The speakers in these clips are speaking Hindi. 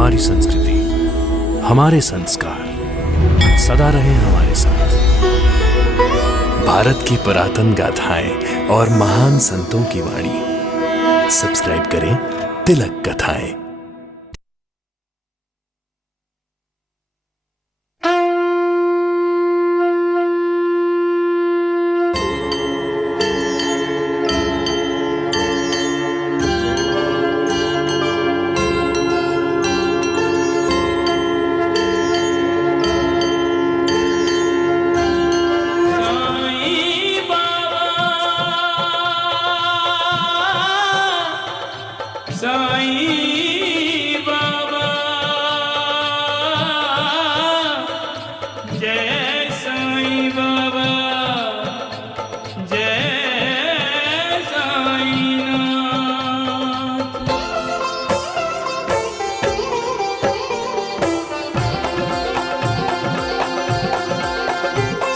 हमारी संस्कृति, हमारे संस्कार सदा रहे हमारे साथ। भारत की पुरातन गाथाएं और महान संतों की वाणी। सब्सक्राइब करें तिलक कथाएं।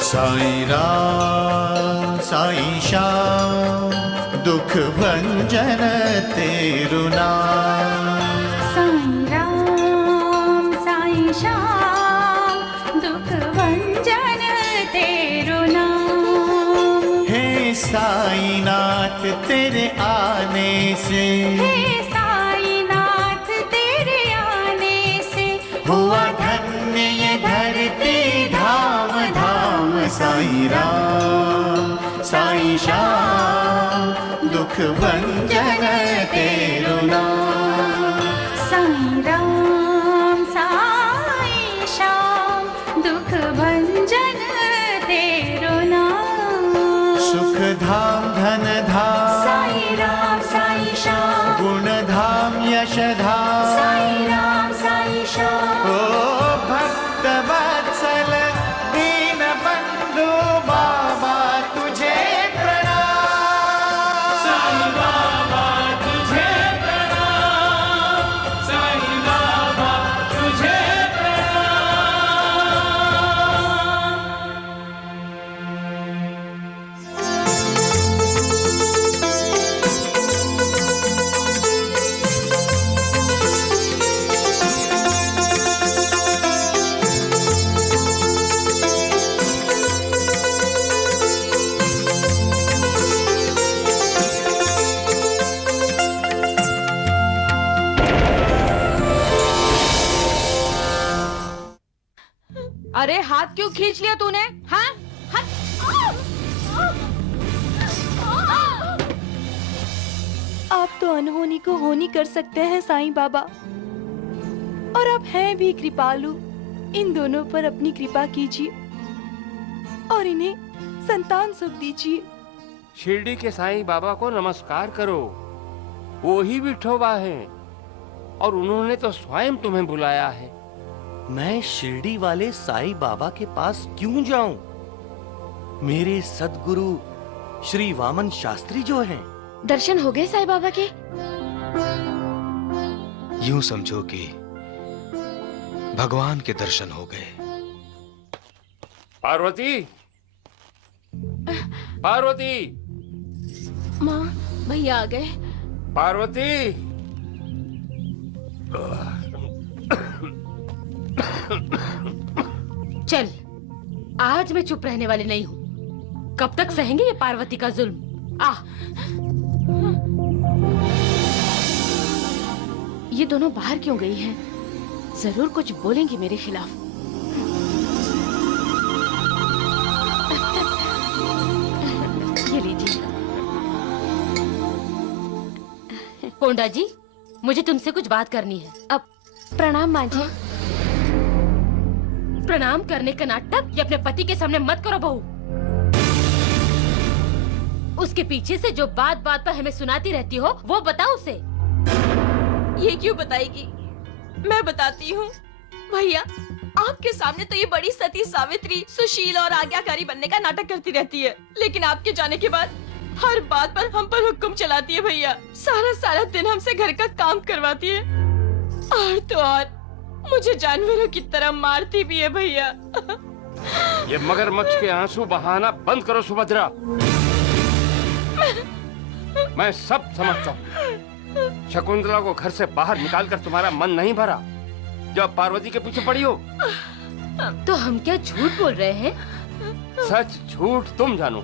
साईं राम साईं श्याम दुख भंजन तेरु नाम। साईं राम साईं श्याम दुख भंजन तेरु नाम। हे साईं नाथ तेरे आने से, हे साईं नाथ तेरे आने से हुआ धन्य ये धरती धाम धाम। साईं राम साईं श्याम दुख भंजन तेरु नाम। साईं राम साईं श्याम दुख भंजन तेरु नाम। सुख धाम धन धाम साईं राम साईं श्याम गुण धाम यश धाम। साईं राम साईं श्याम ओ भक्त वत्सल दीन बंधु बाबा तुझे प्रणाम। साईं बाबा तुझे प्रणाम, साईं बाबा तुझे प्रणाम। अरे हाथ क्यों खींच लिया तूने? हाँ? हाथ। आप तो अनहोनी को होनी कर सकते हैं साईं बाबा, और आप हैं भी कृपालु। इन दोनों पर अपनी कृपा कीजिए और इन्हें संतान सुख दीजिए। शिरडी के साईं बाबा को नमस्कार करो, वो ही विठोबा हैं और उन्होंने तो स्वयं तुम्हें बुलाया है। मैं शिरडी वाले साईं बाबा के पास क्यों जाऊं? मेरे सद्गुरु श्री वामन शास्त्री जो हैं। दर्शन हो गए साईं बाबा के? यूं समझो कि भगवान के दर्शन हो गए। पार्वती, पार्वती, माँ भैया आ गए। पार्वती। चल, आज मैं चुप रहने वाली नहीं हूँ। कब तक सहेंगे ये पार्वती का जुल्म? आ, ये दोनों बाहर क्यों गई हैं? जरूर कुछ बोलेंगी मेरे खिलाफ। ये लीजिए। कोंडा जी, मुझे तुमसे कुछ बात करनी है। अब प्रणाम माँ जी। प्रणाम करने का नाटक ये अपने पति के सामने मत करो बहू। उसके पीछे से जो बात बात पर हमें सुनाती रहती हो वो बताओ उसे। ये क्यों बताएगी? मैं बताती हूँ। भैया, आपके सामने तो ये बड़ी सती सावित्री, सुशील और आज्ञाकारी बनने का नाटक करती रहती है, लेकिन आपके जाने के बाद हर बात पर हम पर हुक्म चलाती है। भैया, सारा सारा दिन हमसे घर का काम करवाती है, और तो और मुझे जानवरों की तरह मारती भी है। भैया, ये मगरमच्छ के आंसू बहाना बंद करो सुभद्रा। मैं सब समझता हूँ। शकुंतला को घर से बाहर निकालकर तुम्हारा मन नहीं भरा, जब पार्वती के पीछे पड़ी हो? तो हम क्या झूठ बोल रहे हैं? सच झूठ तुम जानो।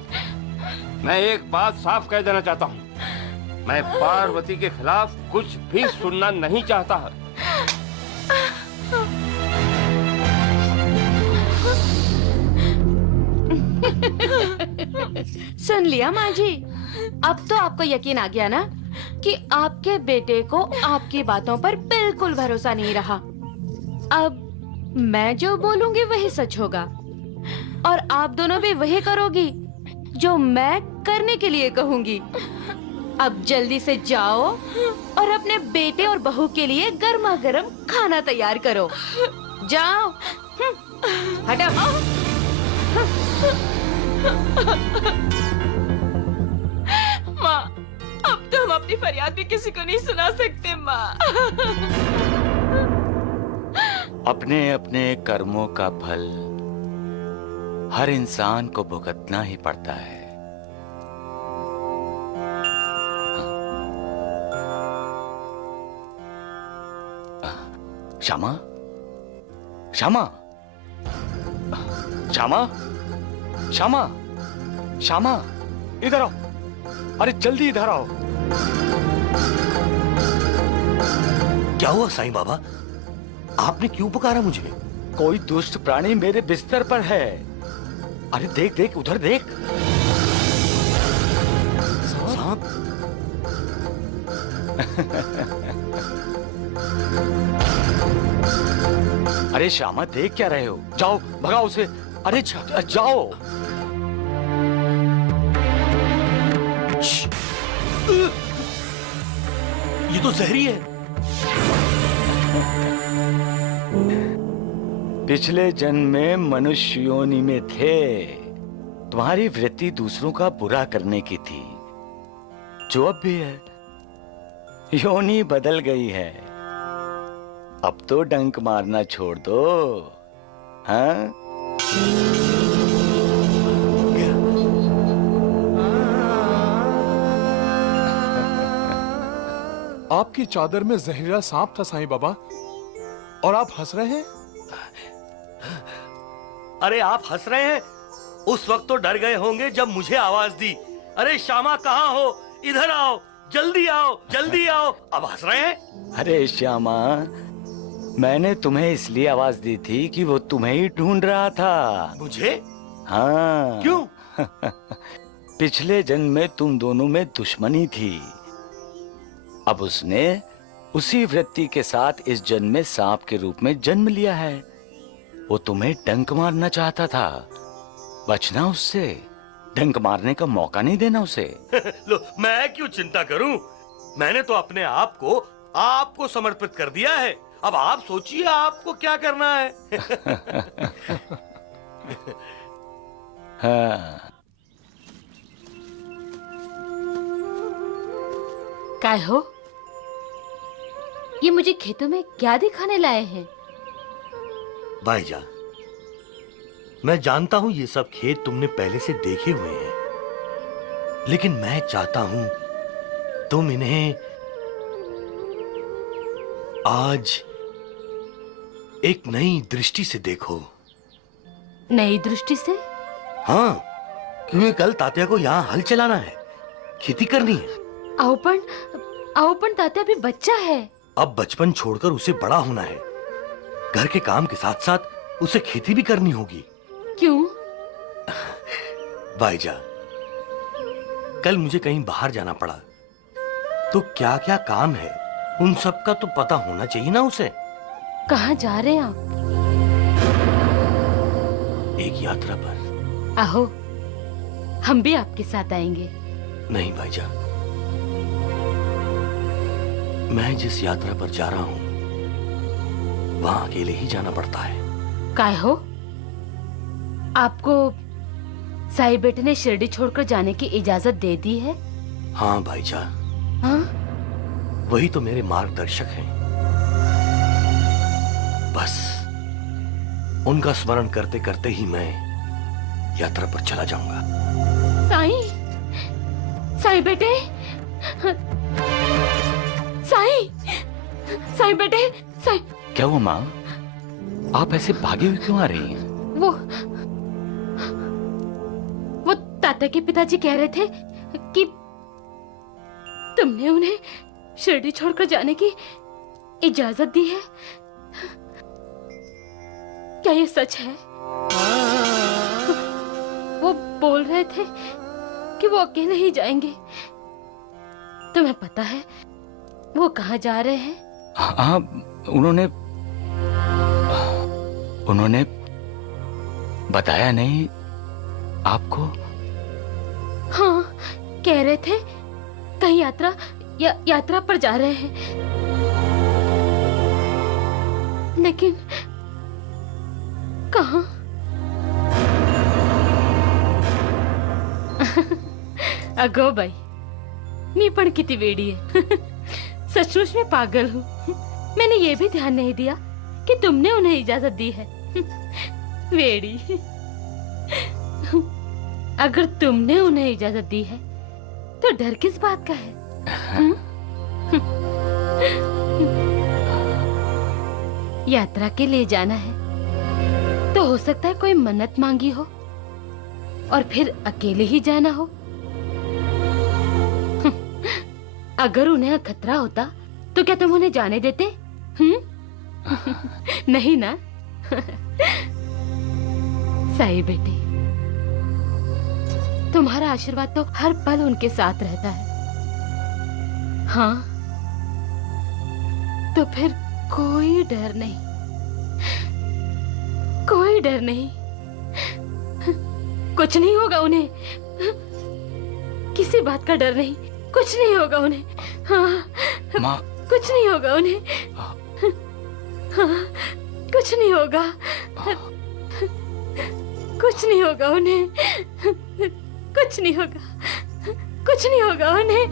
मैं एक बात साफ कह देना चाहता हूँ, मैं पार्वती के खिलाफ कुछ भी सुनना नहीं चाहता। सुन लिया माँ जी, अब तो आपको यकीन आ गया ना कि आपके बेटे को आपकी बातों पर बिल्कुल भरोसा नहीं रहा। अब मैं जो बोलूंगी वही सच होगा और आप दोनों भी वही करोगी जो मैं करने के लिए कहूंगी। अब जल्दी से जाओ और अपने बेटे और बहू के लिए गर्मा गर्म खाना तैयार करो। जाओ। हटाओ। माँ, अब तो हम अपनी फरियाद भी किसी को नहीं सुना सकते माँ। अपने अपने कर्मों का फल हर इंसान को भुगतना ही पड़ता है। श्यामा, श्यामा, श्यामा, श्यामा, श्यामा, इधर आओ। अरे जल्दी इधर आओ। क्या हुआ साईं बाबा? आपने क्यों पुकारा मुझे? कोई दुष्ट प्राणी मेरे बिस्तर पर है। अरे देख देख, उधर देख। सांप? अरे श्यामा, देख क्या रहे हो? जाओ भगाओ उसे। अरे जाओ। ये तो जहरी है। पिछले जन्म में मनुष्य योनि में थे। तुम्हारी वृत्ति दूसरों का बुरा करने की थी, जो अब भी है। योनि बदल गई है। अब तो डंक मारना छोड़ दो। हाँ? आपकी चादर में जहरीला सांप था साईं बाबा, और आप हंस रहे हैं। अरे आप हंस रहे हैं? उस वक्त तो डर गए होंगे जब मुझे आवाज दी, अरे श्यामा कहाँ हो, इधर आओ, जल्दी आओ, जल्दी आओ। अब हंस रहे हैं? अरे श्यामा, मैंने तुम्हें इसलिए आवाज दी थी कि वो तुम्हें ही ढूंढ रहा था। मुझे? हाँ। क्यों? पिछले जन्म में तुम दोनों में दुश्मनी थी। अब उसने उसी वृत्ति के साथ इस जन्म में सांप के रूप में जन्म लिया है। वो तुम्हें डंक मारना चाहता था। बचना उससे, डंक मारने का मौका नहीं देना उसे। लो, मैं क्यों चिंता करूं? मैंने तो अपने आप को आपको समर्पित कर दिया है। अब आप सोचिए आपको क्या करना है। हाँ। काय हो? ये मुझे खेतों में क्या दिखाने लाए हैं? भाईजान, मैं जानता हूं ये सब खेत तुमने पहले से देखे हुए हैं, लेकिन मैं चाहता हूं तुम इन्हें आज एक नई दृष्टि से देखो। नई दृष्टि से? हाँ, क्योंकि कल तात्या को यहाँ हल चलाना है, खेती करनी है। आओपन तात्या भी बच्चा है। अब बचपन छोड़कर उसे बड़ा होना है। घर के काम के साथ साथ उसे खेती भी करनी होगी। क्यों? भाईजान, कल मुझे कहीं बाहर जाना पड़ा तो क्या क्या काम है उन सब का तो पता होना चाहिए ना उसे। कहाँ जा रहे हैं आप? एक यात्रा पर। आहो, हम भी आपके साथ आएंगे। नहीं भाईजान, मैं जिस यात्रा पर जा रहा हूं वहां अकेले ही जाना पड़ता है। काय हो? आपको साई बेटे ने शिरडी छोड़कर जाने की इजाजत दे दी है? हाँ भाईजान। हाँ? वही तो मेरे मार्गदर्शक हैं। बस उनका स्मरण करते करते ही मैं यात्रा पर चला जाऊंगा। साई बेटे, साई बेटे, साई। क्या हुआ माँ? आप ऐसे भागी हुई क्यों आ रही हैं? वो ताता के पिताजी कह रहे थे कि तुमने उन्हें शिरडी छोड़कर जाने की इजाजत दी है। क्या ये सच है? वो बोल रहे थे कि वो अकेले ही जाएंगे। तुम्हें पता है वो कहाँ जा रहे हैं? हाँ, उन्होंने बताया नहीं आपको? हाँ, कह रहे थे कहीं यात्रा पर जा रहे हैं, लेकिन कहाँ? अगो भाई, मी पण किती वेडी है। सचमुच में पागल हूँ। मैंने ये भी ध्यान नहीं दिया कि तुमने उन्हें इजाजत दी है। वेडी। अगर तुमने उन्हें इजाजत दी है तो डर किस बात का है? यात्रा के लिए जाना है तो हो सकता है कोई मन्नत मांगी हो और फिर अकेले ही जाना हो। अगर उन्हें खतरा होता तो क्या तुम उन्हें जाने देते? नहीं ना? साई बेटी, तुम्हारा आशीर्वाद तो हर पल उनके साथ रहता है। हाँ, तो फिर कोई डर नहीं, कोई डर नहीं। कुछ नहीं होगा उन्हें, किसी बात का डर नहीं, कुछ नहीं होगा उन्हें। हाँ, माँ, कुछ नहीं होगा उन्हें। हाँ, कुछ नहीं होगा, कुछ नहीं होगा उन्हें, कुछ नहीं होगा, कुछ नहीं होगा उन्हें।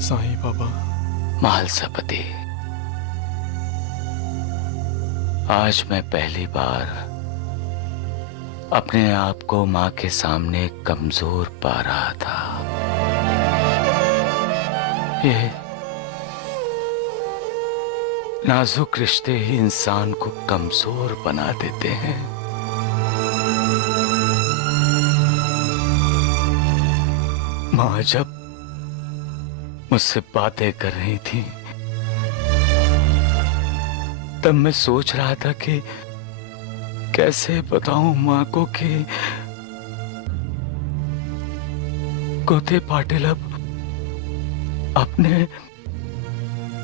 साईं बाबा। महालसापति, आज मैं पहली बार अपने आप को माँ के सामने कमजोर पा रहा था। ये नाजुक रिश्ते ही इंसान को कमजोर बना देते हैं। माँ जब मुझसे बातें कर रही थी तब मैं सोच रहा था कि कैसे बताऊं माँ को कि गोते पाटिल अब अपने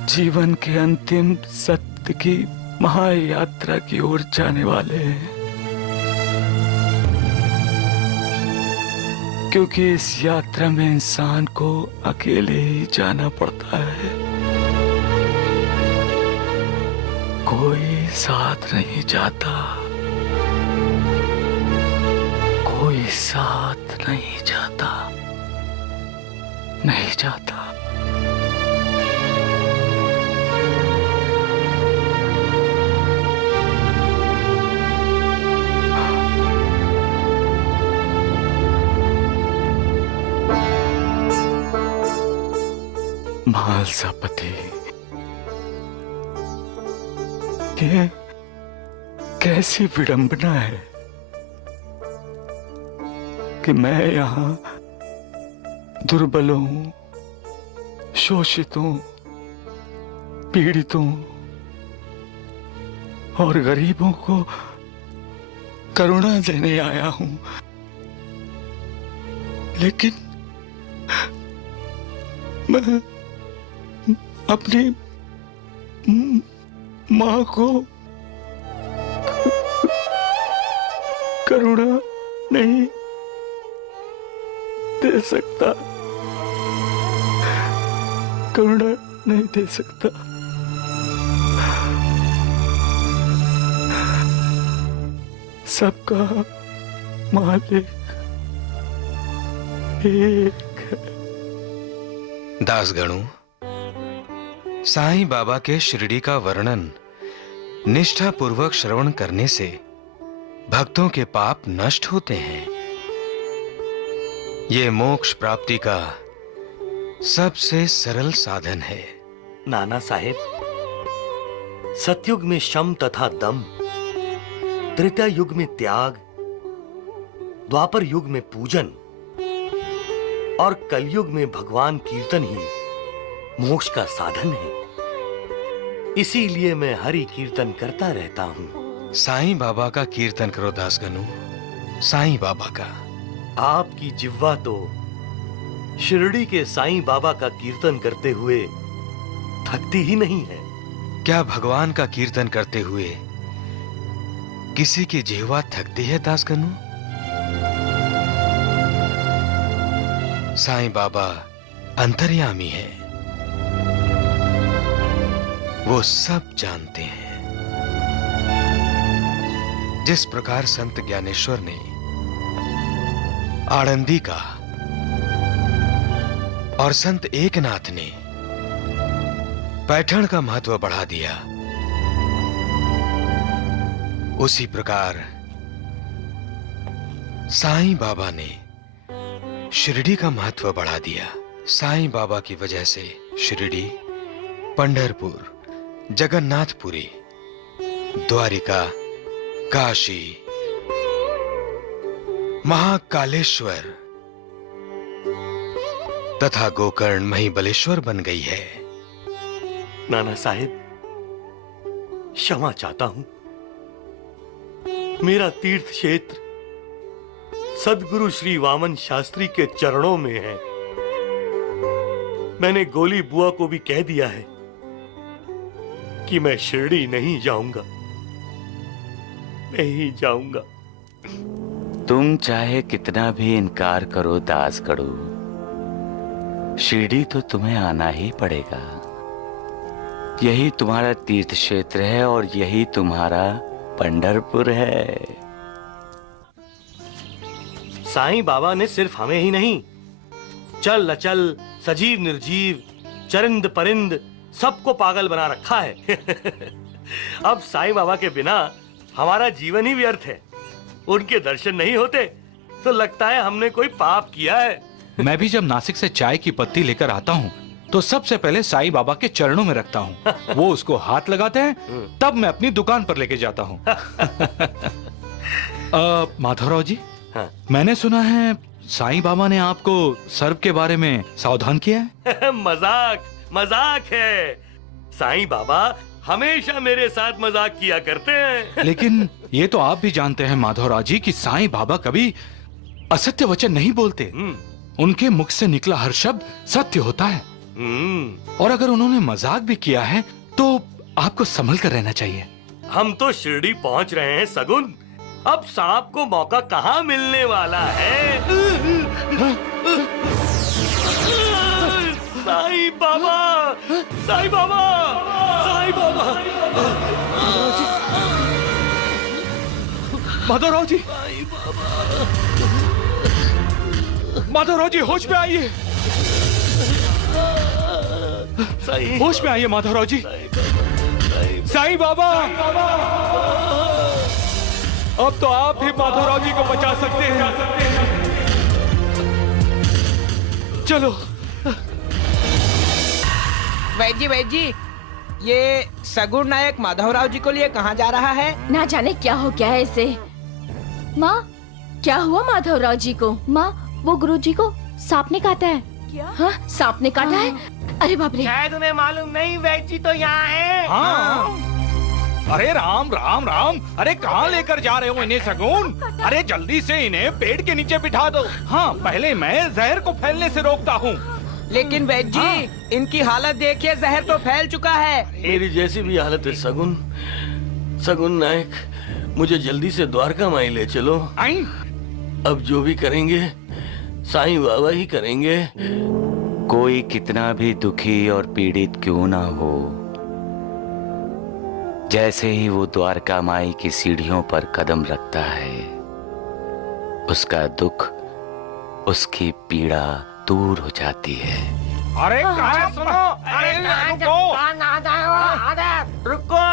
जीवन के अंतिम सत्य की महायात्रा की ओर जाने वाले हैं, क्योंकि इस यात्रा में इंसान को अकेले ही जाना पड़ता है। कोई साथ नहीं जाता, कोई साथ नहीं जाता, नहीं जाता। महालसापति, ये कैसी विडंबना है कि मैं यहाँ दुर्बलों, शोषितों, पीड़ितों और गरीबों को करुणा देने आया हूं, लेकिन मैं अपनी माँ को करुणा नहीं दे सकता, करुणा नहीं दे सकता। सबका मालिक एक है। दासगणों, साईं बाबा के शिरडी का वर्णन निष्ठा पूर्वक श्रवण करने से भक्तों के पाप नष्ट होते हैं। ये मोक्ष प्राप्ति का सबसे सरल साधन है। नाना साहेब, सतयुग में शम तथा दम, त्रेता युग में त्याग, द्वापर युग में पूजन और कलयुग में भगवान कीर्तन ही मोक्ष का साधन है। इसीलिए मैं हरि कीर्तन करता रहता हूं। साईं बाबा का कीर्तन करो दासगनु, साईं बाबा का। आपकी जिह्वा तो शिरडी के साईं बाबा का कीर्तन करते हुए थकती ही नहीं है। क्या भगवान का कीर्तन करते हुए किसी की जिह्वा थकती है दासगनु? साईं बाबा अंतर्यामी है, वो सब जानते हैं। जिस प्रकार संत ज्ञानेश्वर ने आनंदी का और संत एकनाथ ने पैठण का महत्व बढ़ा दिया, उसी प्रकार साईं बाबा ने शिरडी का महत्व बढ़ा दिया। साईं बाबा की वजह से शिरडी, पंढरपुर, जगन्नाथपुरी, द्वारिका, काशी, महाकालेश्वर तथा गोकर्ण महिबलेश्वर बन गई है। नाना साहेब, क्षमा चाहता हूं। मेरा तीर्थ क्षेत्र सदगुरु श्री वामन शास्त्री के चरणों में है। मैंने गोली बुआ को भी कह दिया है कि मैं शिरडी नहीं जाऊंगा, नहीं जाऊंगा। तुम चाहे कितना भी इनकार करो दासगढ़ू, शिरडी तो तुम्हें आना ही पड़ेगा। यही तुम्हारा तीर्थ क्षेत्र है और यही तुम्हारा पंढरपुर है। साईं बाबा ने सिर्फ हमें ही नहीं, चल अचल, सजीव निर्जीव, चरिंद परिंद सबको पागल बना रखा है। अब साईं बाबा के बिना हमारा जीवन ही व्यर्थ है। उनके दर्शन नहीं होते तो लगता है हमने कोई पाप किया है। मैं भी जब नासिक से चाय की पत्ती लेकर आता हूँ तो सबसे पहले साईं बाबा के चरणों में रखता हूँ। वो उसको हाथ लगाते हैं, तब मैं अपनी दुकान पर लेके जाता हूँ। माधवराव जी, हाँ। मैंने सुना है साईं बाबा ने आपको सर्प के बारे में सावधान किया है। मजाक मजाक है। साईं बाबा हमेशा मेरे साथ मजाक किया करते हैं। लेकिन ये तो आप भी जानते हैं माधवराव जी कि साईं बाबा कभी असत्य वचन नहीं बोलते। उनके मुख से निकला हर शब्द सत्य होता है। और अगर उन्होंने मजाक भी किया है तो आपको संभल कर रहना चाहिए। हम तो शिरडी पहुंच रहे हैं सगुन। अब सांप को मौका कहाँ मिलने वाला है। साईं बाबा, साईं बाबा, साईं बाबा। माधवराव जी, माधवराव जी होश में आइए, होश में आइए माधवराव जी। साईं बाबा, अब तो आप ही माधवराव जी को बचा सकते हैं। चलो। वैद जी, ये सगुण नायक माधवराव जी को लिए कहाँ जा रहा है? ना जाने क्या हो गया है इसे। माँ, क्या हुआ माधवराव जी को? माँ, वो गुरुजी को सांप ने काटा है। क्या? हाँ, सांप ने काटा है? अरे बाप रे! शायद उन्हें मालूम नहीं वैद जी तो यहाँ है। हाँ। अरे राम राम राम, अरे कहाँ लेकर जा रहे हो इन्हें सगुन? अरे जल्दी से इन्हें पेड़ के नीचे बिठा दो। हाँ, पहले मैं जहर को फैलने से रोकता हूँ। लेकिन वैद जी, हाँ। इनकी हालत देखिए, जहर तो फैल चुका है। मेरी जैसी भी हालत है सगुन। सगुन नायक, मुझे जल्दी से द्वारका माई ले चलो। अब जो भी करेंगे साईं बाबा ही करेंगे। कोई कितना भी दुखी और पीड़ित क्यों ना हो, जैसे ही वो द्वारका माई की सीढ़ियों पर कदम रखता है, उसका दुख, उसकी पीड़ा दूर हो जाती है। अरे सुनो, अरे रुको,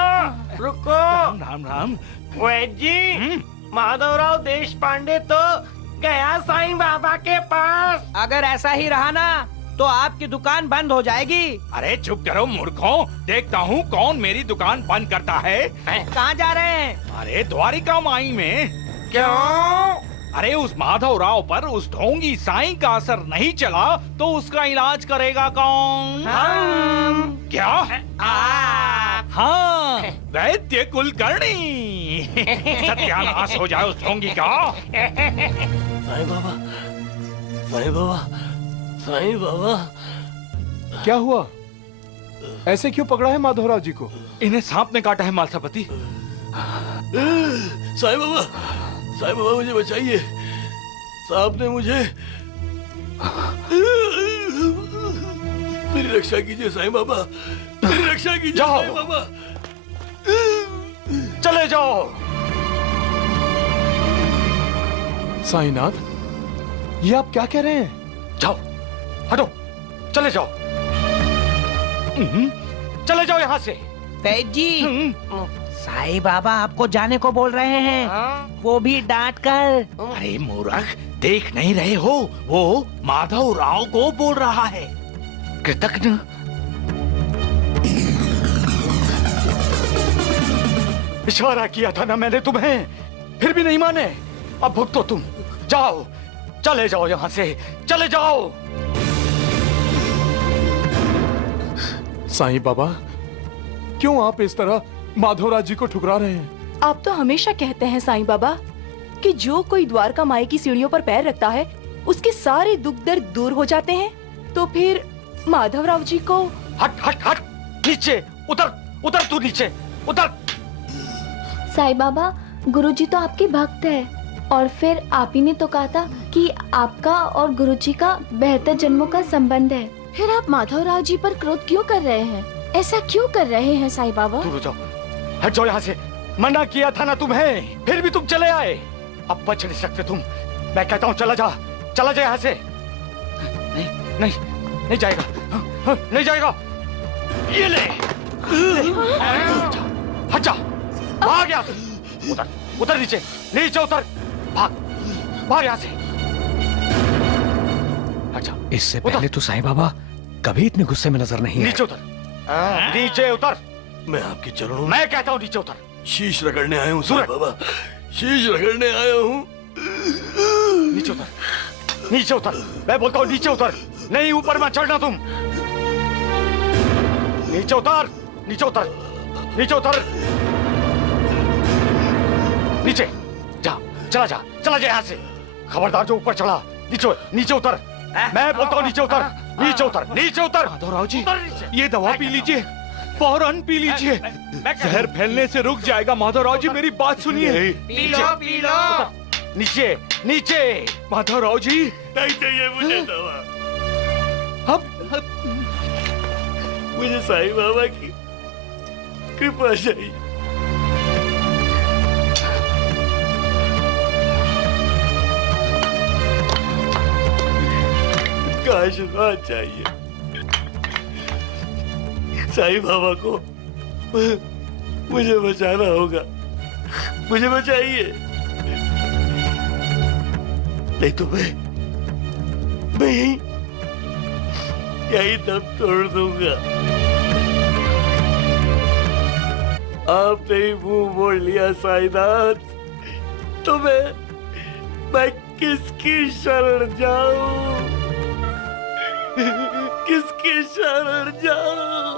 रुको। राम राम। वैद जी, माधवराव देश पांडे तो गया साईं बाबा के पास। अगर ऐसा ही रहा ना तो आपकी दुकान बंद हो जाएगी। अरे चुप करो मूर्खों, देखता हूँ कौन मेरी दुकान बंद करता है। कहाँ जा रहे हैं? अरे द्वारिका माई में। क्यों? अरे उस माधव राव पर उस ढोंगी साईं का असर नहीं चला तो उसका इलाज करेगा कौन? क्या? हाँ, वैद्य कुलकर्णी। सत्यानाश हो जाए उस ढोंगी का। साईं बाबा, साईं बाबा, साईं बाबा। क्या हुआ? ऐसे क्यों पकड़ा है माधवराव जी को? इन्हें सांप ने काटा है मालसापति। साईं बाबा, साईं बाबा मुझे बचाइए, सांप ने मुझे। मेरी रक्षा कीजिए साईं बाबा, मेरी रक्षा कीजिए साईं बाबा। चले जाओ। साईनाथ, ये आप क्या कह रहे हैं? जाओ, हटो, चले जाओ। चले जाओ यहाँ से। वैद्य जी, साईं बाबा आपको जाने को बोल रहे हैं, वो भी डांट कर। अरे मूर्ख, देख नहीं रहे हो? वो माधव राव को बोल रहा है। कृतज्ञ। इशारा किया था ना मैंने तुम्हें, फिर भी नहीं माने। अब भुगतो तुम। जाओ, चले जाओ यहाँ से, चले जाओ। साईं बाबा, क्यों आप इस तरह माधवराव जी को ठुकरा रहे हैं? आप तो हमेशा कहते हैं साईं बाबा कि जो कोई द्वारका माई की सीढ़ियों पर पैर रखता है उसके सारे दुख दर्द दूर हो जाते हैं, तो फिर माधवराव जी को। हट हट हट, नीचे उतर, उतर तू नीचे उतर। साईं बाबा, गुरुजी तो आपके भक्त है, और फिर आप ही ने तो कहा था कि आपका और गुरुजी का बेहतर जन्मों का संबंध है। फिर आप माधवराव जी पर क्रोध क्यों कर रहे हैं? ऐसा क्यों कर रहे हैं साईं बाबा? दूर हो जाओ, हट जाओ यहाँ से। मना किया था ना तुम्हें, फिर भी तुम चले आए। अब बच नहीं सकते तुम। मैं कहता हूँ चला जा, चला जा यहाँ से। नहीं नहीं, नहीं जाएगा, नहीं जाएगा। ये ले, हट जा, भाग यहाँ से। उतर, उतर नीचे, नीचे उतर, भाग, भाग यहाँ से। अच्छा, इससे पहले तो साईं बाबा कभी इतने गुस्से में नजर नहीं आए। नीचे उतर, नीचे उतर। मैं आपके चरणों में मैं कहता हूँ नीचे उतर। शीश रगड़ने आया हूँ साईं बाबा, शीश रगड़ने आया हूँ। नीचे उतर, नीचे उतर। मैं बोलता हूँ नीचे उतर, नहीं ऊपर मत चढ़ना तुम। नीचे उतर, नीचे उतर, नीचे उतर, नीचे जा, चला जा, चला जा यहाँ से। खबरदार जो ऊपर चढ़ा, नीचे नीचे उतर। मैं बोलता हूँ नीचे उतर, नीचे उतर, नीचे उतर। माधवराव जी, ये दवा पी लीजिए, फौरन पी लीजिए। जहर फैलने से रुक जाएगा। माधवराव जी, मेरी बात सुनिए। P low, P low. नीचे, नीचे। माधवराव जी, नहीं चाहिए मुझे दवा। अब मुझे साईं बाबा की कृपा चाहिए। का आशीर्वाद चाहिए। साईं बाबा को मुझे बचाना होगा, मुझे बचाइए, नहीं तो मैं यही दम तोड़ दूंगा। आपने ही मुंह मोड़ लिया साईनाथ, तो मैं किसकी शरण जाऊं, किसकी शरण जाऊं?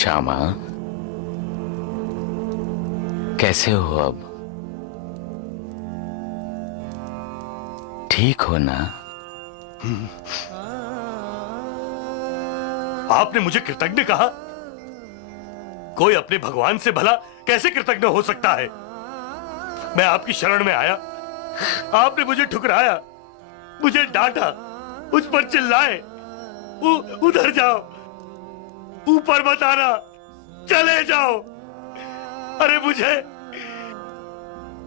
श्यामा, कैसे हो अब? ठीक हो ना? आपने मुझे कृतज्ञ कहा? कोई अपने भगवान से भला कैसे कृतज्ञ हो सकता है? मैं आपकी शरण में आया, आपने मुझे ठुकराया, मुझे डांटा, उस पर चिल्लाए, उधर जाओ, ऊपर मत आना, चले जाओ। अरे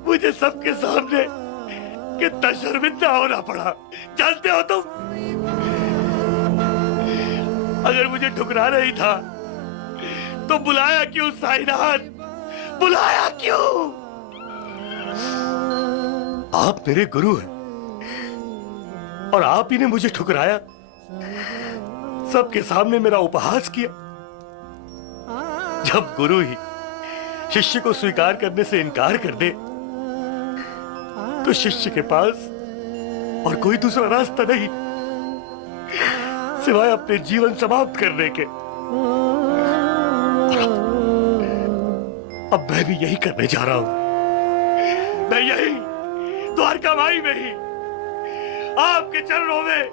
मुझे सबके सामने कितना शर्मिंदा होना पड़ा, जानते हो तुम? अगर मुझे ठुकराना ही था तो बुलाया क्यों साईनाथ? बुलाया क्यों? आप मेरे गुरु हैं और आप ही ने मुझे ठुकराया, सबके सामने मेरा उपहास किया। जब गुरु ही शिष्य को स्वीकार करने से इनकार कर दे तो शिष्य के पास और कोई दूसरा रास्ता नहीं सिवाय अपने जीवन समाप्त करने के। अब मैं भी यही करने जा रहा हूं। मैं यही द्वारका माई में ही आपके चरणों में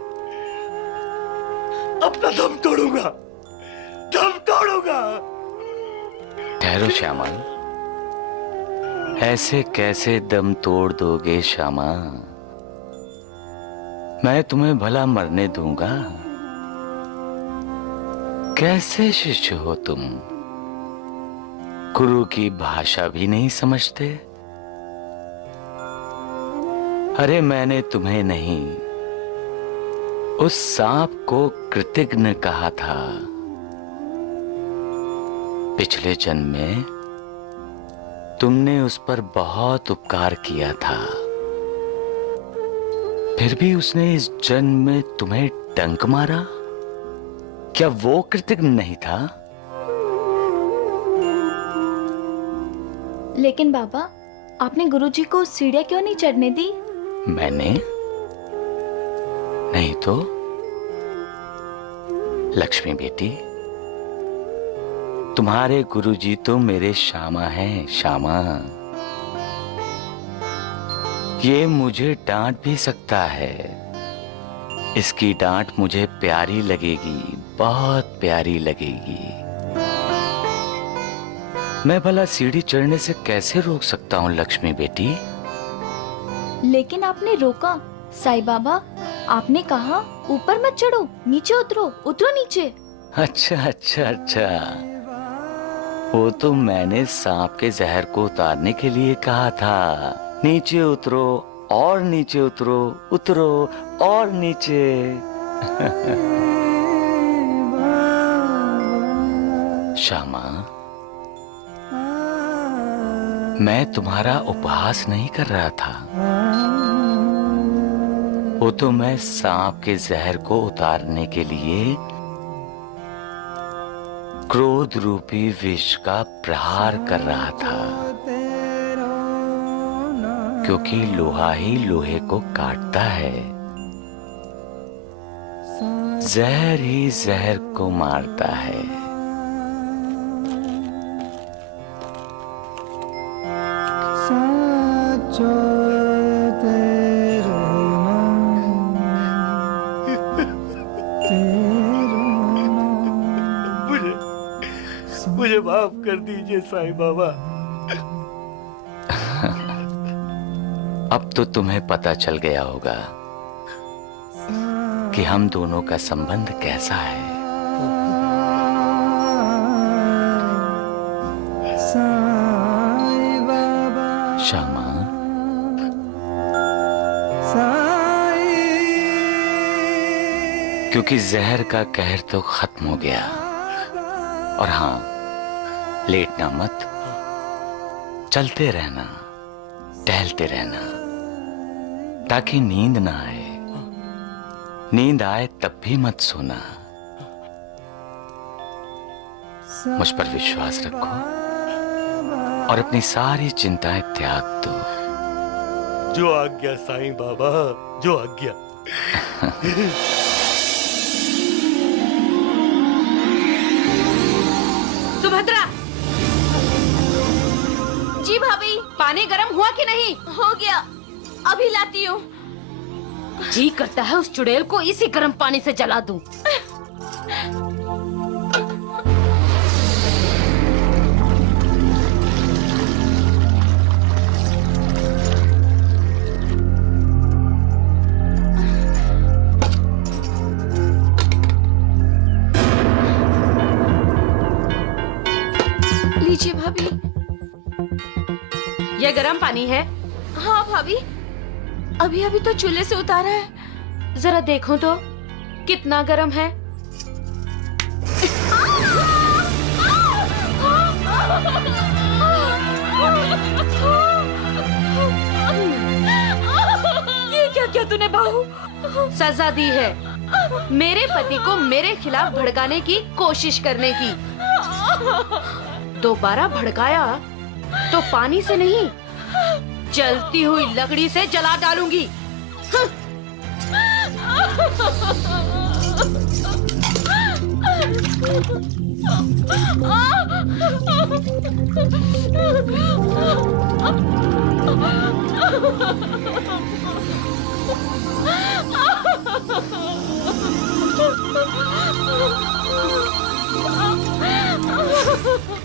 अपना दम तोड़ूंगा, दम तोड़ूंगा। ठहरो श्यामा, ऐसे कैसे दम तोड़ दोगे श्यामा? मैं तुम्हें भला मरने दूंगा? कैसे शिष्य हो तुम? गुरु की भाषा भी नहीं समझते? अरे मैंने तुम्हें नहीं, उस सांप को कृतज्ञ कहा था। पिछले जन्म में तुमने उस पर बहुत उपकार किया था, फिर भी उसने इस जन्म में तुम्हें डंक मारा। क्या वो कृतज्ञ नहीं था? लेकिन बाबा, आपने गुरुजी को सीढ़ियां क्यों नहीं चढ़ने दी? मैंने नहीं तो? लक्ष्मी बेटी, तुम्हारे गुरुजी तो मेरे श्यामा हैं, श्यामा। ये मुझे डांट भी सकता है, इसकी डांट मुझे प्यारी लगेगी, बहुत प्यारी लगेगी। मैं भला सीढ़ी चढ़ने से कैसे रोक सकता हूँ लक्ष्मी बेटी? लेकिन आपने रोका साईं बाबा, आपने कहा ऊपर मत चढ़ो, नीचे उतरो, उतरो नीचे। अच्छा अच्छा अच्छा, वो तो मैंने सांप के जहर को उतारने के लिए कहा था। नीचे उतरो और नीचे उतरो, उतरो और नीचे। श्यामा, मैं तुम्हारा उपहास नहीं कर रहा था, वो तो मैं सांप के जहर को उतारने के लिए क्रोध रूपी विष का प्रहार कर रहा था, क्योंकि लोहा ही लोहे को काटता है, जहर ही जहर को मारता है। मुझे माफ कर दीजिए साईं बाबा। अब तो तुम्हें पता चल गया होगा कि हम दोनों का संबंध कैसा है। श्यामा, क्योंकि जहर का कहर तो खत्म हो गया। और हाँ, लेटना मत, चलते रहना, टहलते रहना, ताकि नींद ना आए। नींद आए तब भी मत सोना। मुझ पर विश्वास रखो और अपनी सारी चिंताएं त्याग दो। जो आज्ञा साईं बाबा, जो आज्ञा। गरम हुआ कि नहीं? हो गया, अभी लाती हूँ। जी करता है उस चुड़ैल को इसी गर्म पानी से जला दूं। लीजिए भाभी। ये गर्म पानी है? हाँ भाभी, अभी अभी तो चूल्हे से उतारा है। जरा देखो तो कितना गर्म है। ये क्या किया तूने बहू? सजा दी है मेरे पति को मेरे खिलाफ भड़काने की कोशिश करने की। दोबारा भड़काया तो पानी से नहीं, जलती हुई लकड़ी से जला डालूंगी।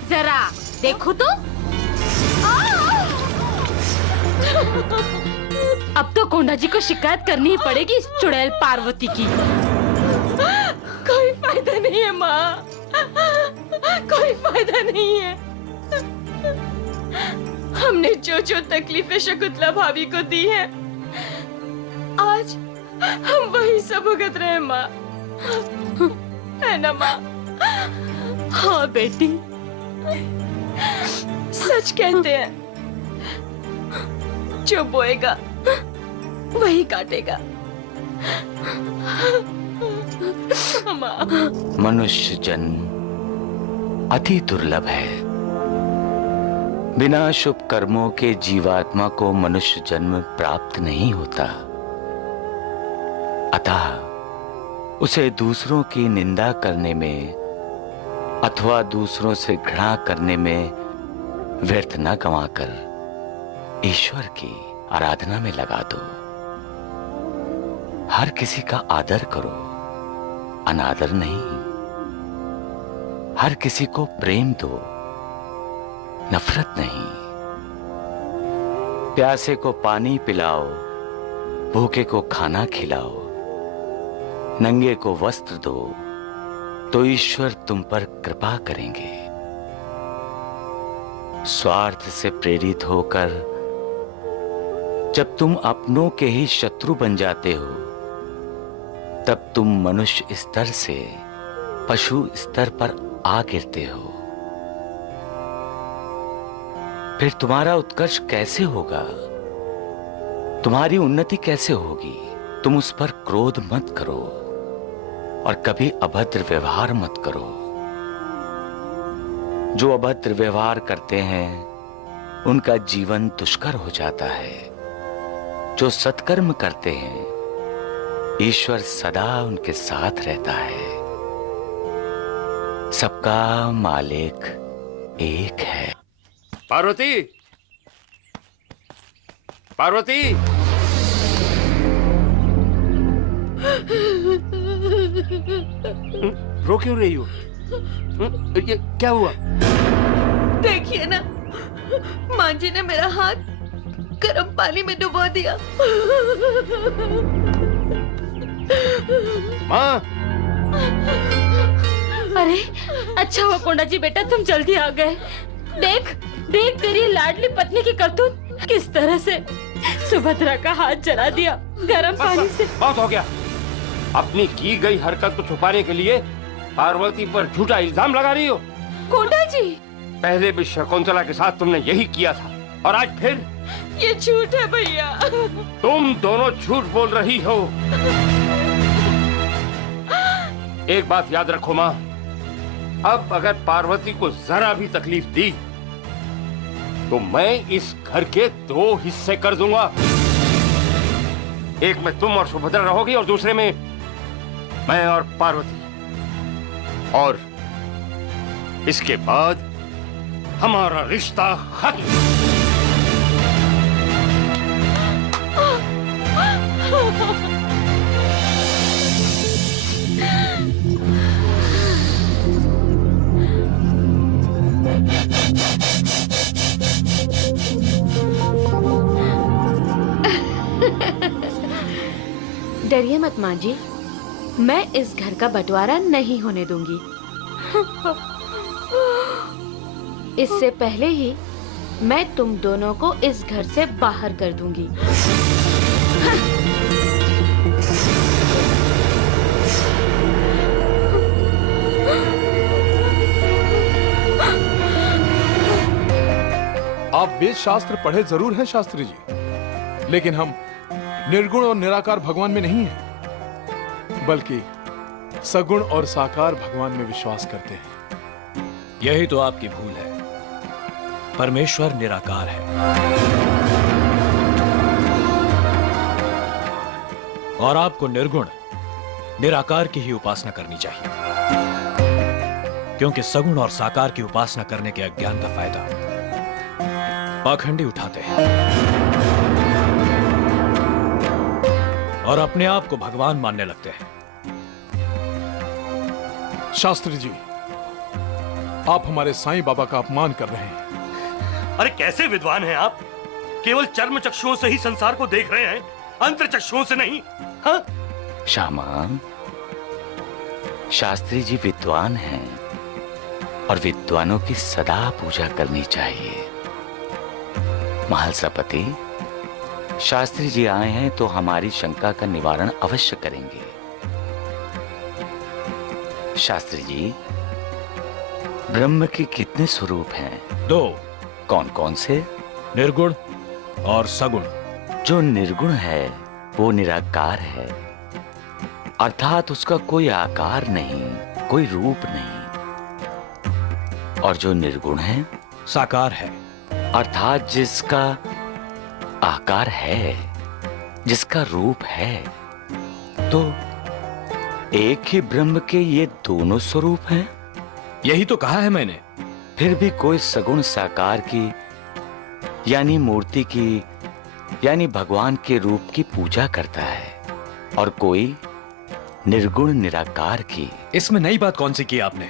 जरा देखो तो। अब तो कोंडा जी को शिकायत करनी ही पड़ेगी इस चुड़ैल पार्वती की। कोई फायदा नहीं है माँ, कोई फायदा नहीं है। हमने जो जो तकलीफें शकुंतला भाभी को दी है, आज हम वही सब भुगत रहे हैं माँ, है ना माँ? हाँ बेटी, सच कहते हैं, जो बोएगा वही काटेगा। मनुष्य जन्म अति दुर्लभ है। बिना शुभ कर्मों के जीवात्मा को मनुष्य जन्म प्राप्त नहीं होता। अतः उसे दूसरों की निंदा करने में अथवा दूसरों से घृणा करने में व्यर्थ न गंवाकर ईश्वर की आराधना में लगा दो। हर किसी का आदर करो, अनादर नहीं। हर किसी को प्रेम दो, नफरत नहीं। प्यासे को पानी पिलाओ, भूखे को खाना खिलाओ, नंगे को वस्त्र दो, तो ईश्वर तुम पर कृपा करेंगे। स्वार्थ से प्रेरित होकर जब तुम अपनों के ही शत्रु बन जाते हो, तब तुम मनुष्य स्तर से पशु स्तर पर आ गिरते हो। फिर तुम्हारा उत्कर्ष कैसे होगा? तुम्हारी उन्नति कैसे होगी? तुम उस पर क्रोध मत करो और कभी अभद्र व्यवहार मत करो। जो अभद्र व्यवहार करते हैं उनका जीवन दुष्कर हो जाता है। जो सत्कर्म करते हैं ईश्वर सदा उनके साथ रहता है। सबका मालिक एक है। पार्वती, पार्वती, रो क्यों रही हो? ये क्या हुआ? देखिए ना, माँ जी ने मेरा हाथ गर्म पानी में डुबो दिया। माँ! अरे अच्छा हुआ कोंडा जी बेटा, तुम जल्दी आ गए। देख देख तेरी लाडली पत्नी की करतूत, किस तरह से सुभद्रा का हाथ जला दिया गर्म पानी से। बहुत हो गया। अपनी की गई हरकत को छुपाने के लिए पार्वती पर झूठा इल्जाम लगा रही हो। कोंडा जी, पहले भी शकुंतला के साथ तुमने यही किया था और आज फिर? ये झूठ है भैया। तुम दोनों झूठ बोल रही हो। एक बात याद रखो माँ, अब अगर पार्वती को जरा भी तकलीफ दी तो मैं इस घर के 2 हिस्से कर दूंगा। एक में तुम और सुभद्रा रहोगी और दूसरे में मैं और पार्वती। और इसके बाद हमारा रिश्ता खत्म। डरिए मत माँ जी, मैं इस घर का बंटवारा नहीं होने दूंगी। इससे पहले ही मैं तुम दोनों को इस घर से बाहर कर दूंगी। आप वेद शास्त्र पढ़े जरूर हैं शास्त्री जी, लेकिन हम निर्गुण और निराकार भगवान में नहीं हैं, बल्कि सगुण और साकार भगवान में विश्वास करते हैं। यही तो आपकी भूल है। परमेश्वर निराकार है और आपको निर्गुण निराकार की ही उपासना करनी चाहिए, क्योंकि सगुण और साकार की उपासना करने के अज्ञान का फायदा पाखंडी उठाते हैं और अपने आप को भगवान मानने लगते हैं। शास्त्री जी, आप हमारे साईं बाबा का अपमान कर रहे हैं। अरे कैसे विद्वान हैं आप? केवल चर्म चक्षुओं से ही संसार को देख रहे हैं, अंतर चक्षुओं से नहीं। हाँ? श्यामा, शास्त्री जी विद्वान हैं और विद्वानों की सदा पूजा करनी चाहिए। महालसापति, शास्त्री जी आए हैं तो हमारी शंका का निवारण अवश्य करेंगे। शास्त्री जी, ब्रह्म के कितने स्वरूप हैं? 2। कौन कौन से? निर्गुण और सगुण। जो निर्गुण है वो निराकार है, अर्थात उसका कोई आकार नहीं, कोई रूप नहीं। और जो निर्गुण है साकार है, अर्थात जिसका आकार है, जिसका रूप है। तो एक ही ब्रह्म के ये दोनों स्वरूप हैं। यही तो कहा है मैंने। फिर भी कोई सगुण साकार की यानी मूर्ति की यानी भगवान के रूप की पूजा करता है और कोई निर्गुण निराकार की। इसमें नई बात कौन सी की आपने?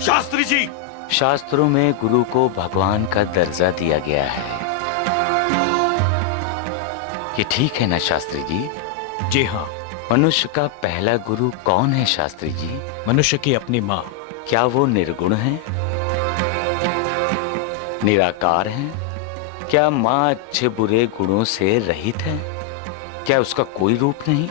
शास्त्री जी, शास्त्रों में गुरु को भगवान का दर्जा दिया गया है। ये ठीक है ना शास्त्री जी? जी हाँ। मनुष्य का पहला गुरु कौन है शास्त्री जी? मनुष्य की अपनी माँ। क्या वो निर्गुण है, निराकार है? क्या माँ अच्छे बुरे गुणों से रहित है? क्या उसका कोई रूप नहीं?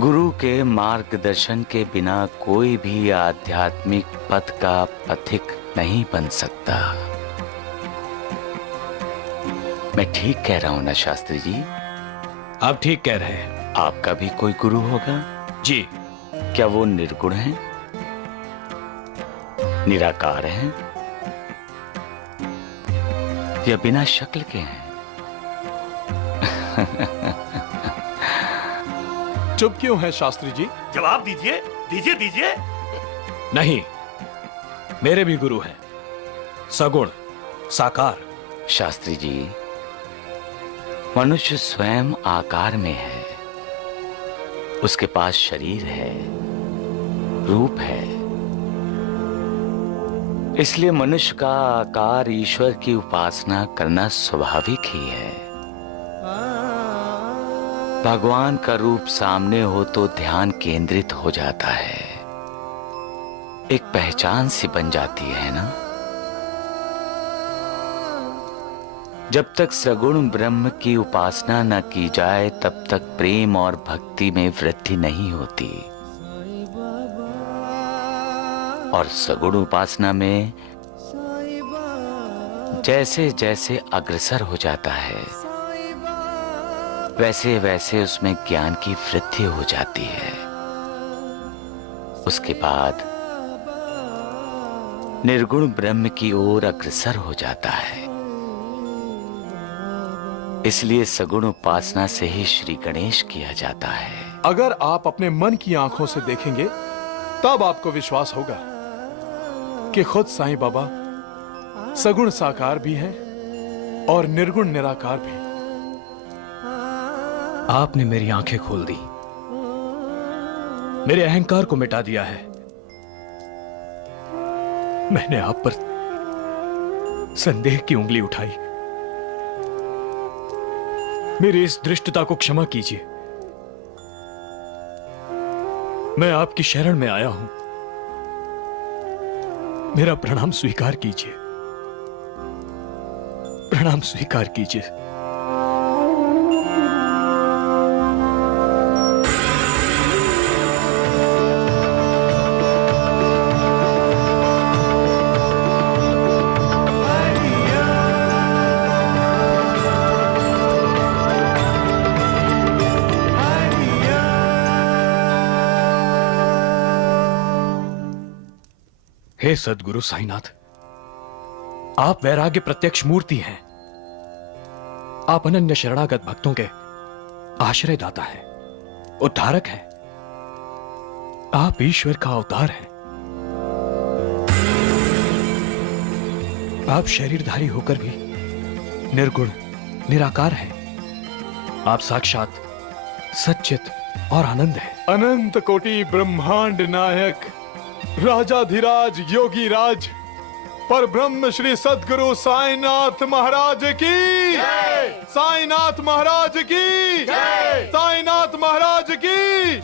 गुरु के मार्गदर्शन के बिना कोई भी आध्यात्मिक पथ का पथिक नहीं बन सकता। मैं ठीक कह रहा हूं ना शास्त्री जी? आप ठीक कह रहे हैं। आपका भी कोई गुरु होगा? जी। क्या वो निर्गुण है, निराकार है या बिना शक्ल के हैं? चुप क्यों है शास्त्री जी? जवाब दीजिए, दीजिए दीजिए। नहीं, मेरे भी गुरु हैं, सगुण साकार। शास्त्री जी, मनुष्य स्वयं आकार में है, उसके पास शरीर है, रूप है। इसलिए मनुष्य का आकार ईश्वर की उपासना करना स्वाभाविक ही है। भगवान का रूप सामने हो तो ध्यान केंद्रित हो जाता है, एक पहचान सी बन जाती है ना। जब तक सगुण ब्रह्म की उपासना न की जाए तब तक प्रेम और भक्ति में वृद्धि नहीं होती, और सगुण उपासना में जैसे जैसे अग्रसर हो जाता है वैसे वैसे उसमें ज्ञान की वृद्धि हो जाती है। उसके बाद निर्गुण ब्रह्म की ओर अग्रसर हो जाता है। इसलिए सगुण उपासना से ही श्री गणेश किया जाता है। अगर आप अपने मन की आंखों से देखेंगे तब आपको विश्वास होगा कि खुद साईं बाबा सगुण साकार भी हैं और निर्गुण निराकार भी। आपने मेरी आंखें खोल दी, मेरे अहंकार को मिटा दिया है। मैंने आप पर संदेह की उंगली उठाई, मेरी इस दृष्टता को क्षमा कीजिए। मैं आपकी शरण में आया हूं, मेरा प्रणाम स्वीकार कीजिए, प्रणाम स्वीकार कीजिए। हे सद्गुरु साईनाथ, आप वैराग्य प्रत्यक्ष मूर्ति हैं। आप अनन्य शरणागत भक्तों के आश्रय दाता हैं, उद्धारक हैं। आप ईश्वर का अवतार हैं। आप शरीरधारी होकर भी निर्गुण निराकार हैं। आप साक्षात सच्चित और आनंद हैं। अनंत कोटि ब्रह्मांड नायक राजाधिराज योगी राज पर ब्रह्म श्री सद्गुरु साईनाथ महाराज की, साईनाथ महाराज की, साईनाथ महाराज की।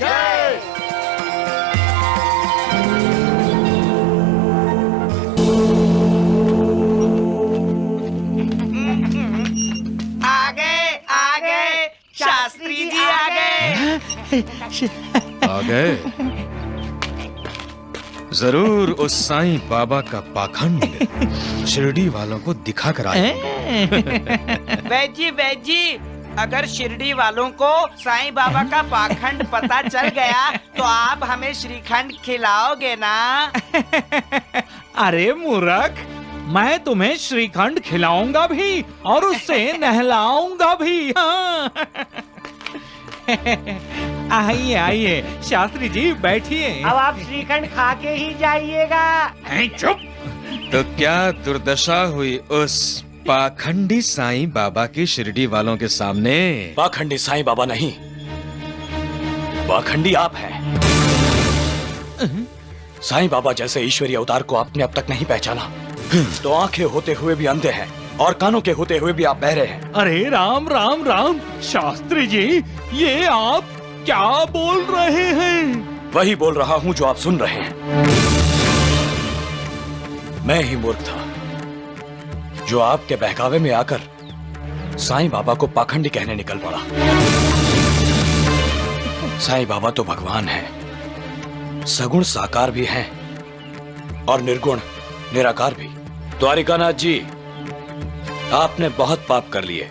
आ गए शास्त्री जी, आ गए। आ गए। जरूर उस साईं बाबा का पाखंड शिरडी वालों को दिखा कर आए। वैद जी, अगर शिरडी वालों को साईं बाबा का पाखंड पता चल गया तो आप हमें श्रीखंड खिलाओगे ना? अरे मूर्ख, मैं तुम्हें श्रीखंड खिलाऊंगा भी और उससे नहलाऊंगा भी। हाँ। आइए आइए शास्त्री जी, बैठिए। अब आप श्रीखंड खा के ही जाइएगा। चुप। तो क्या दुर्दशा हुई उस पाखंडी साईं बाबा की शिरडी वालों के सामने? पाखंडी साईं बाबा नहीं, पाखंडी आप हैं। साईं बाबा जैसे ईश्वरीय अवतार को आपने अब तक नहीं पहचाना, तो आंखें होते हुए भी अंधे हैं और कानों के होते हुए भी आप बहरे हैं। अरे राम राम राम शास्त्री जी, ये आप क्या बोल रहे हैं? वही बोल रहा हूं जो आप सुन रहे हैं। मैं ही मूर्ख था जो आपके बहकावे में आकर साईं बाबा को पाखंडी कहने निकल पड़ा। साईं बाबा तो भगवान हैं, सगुण साकार भी हैं और निर्गुण निराकार भी। द्वारिकानाथ जी, आपने बहुत पाप कर लिए।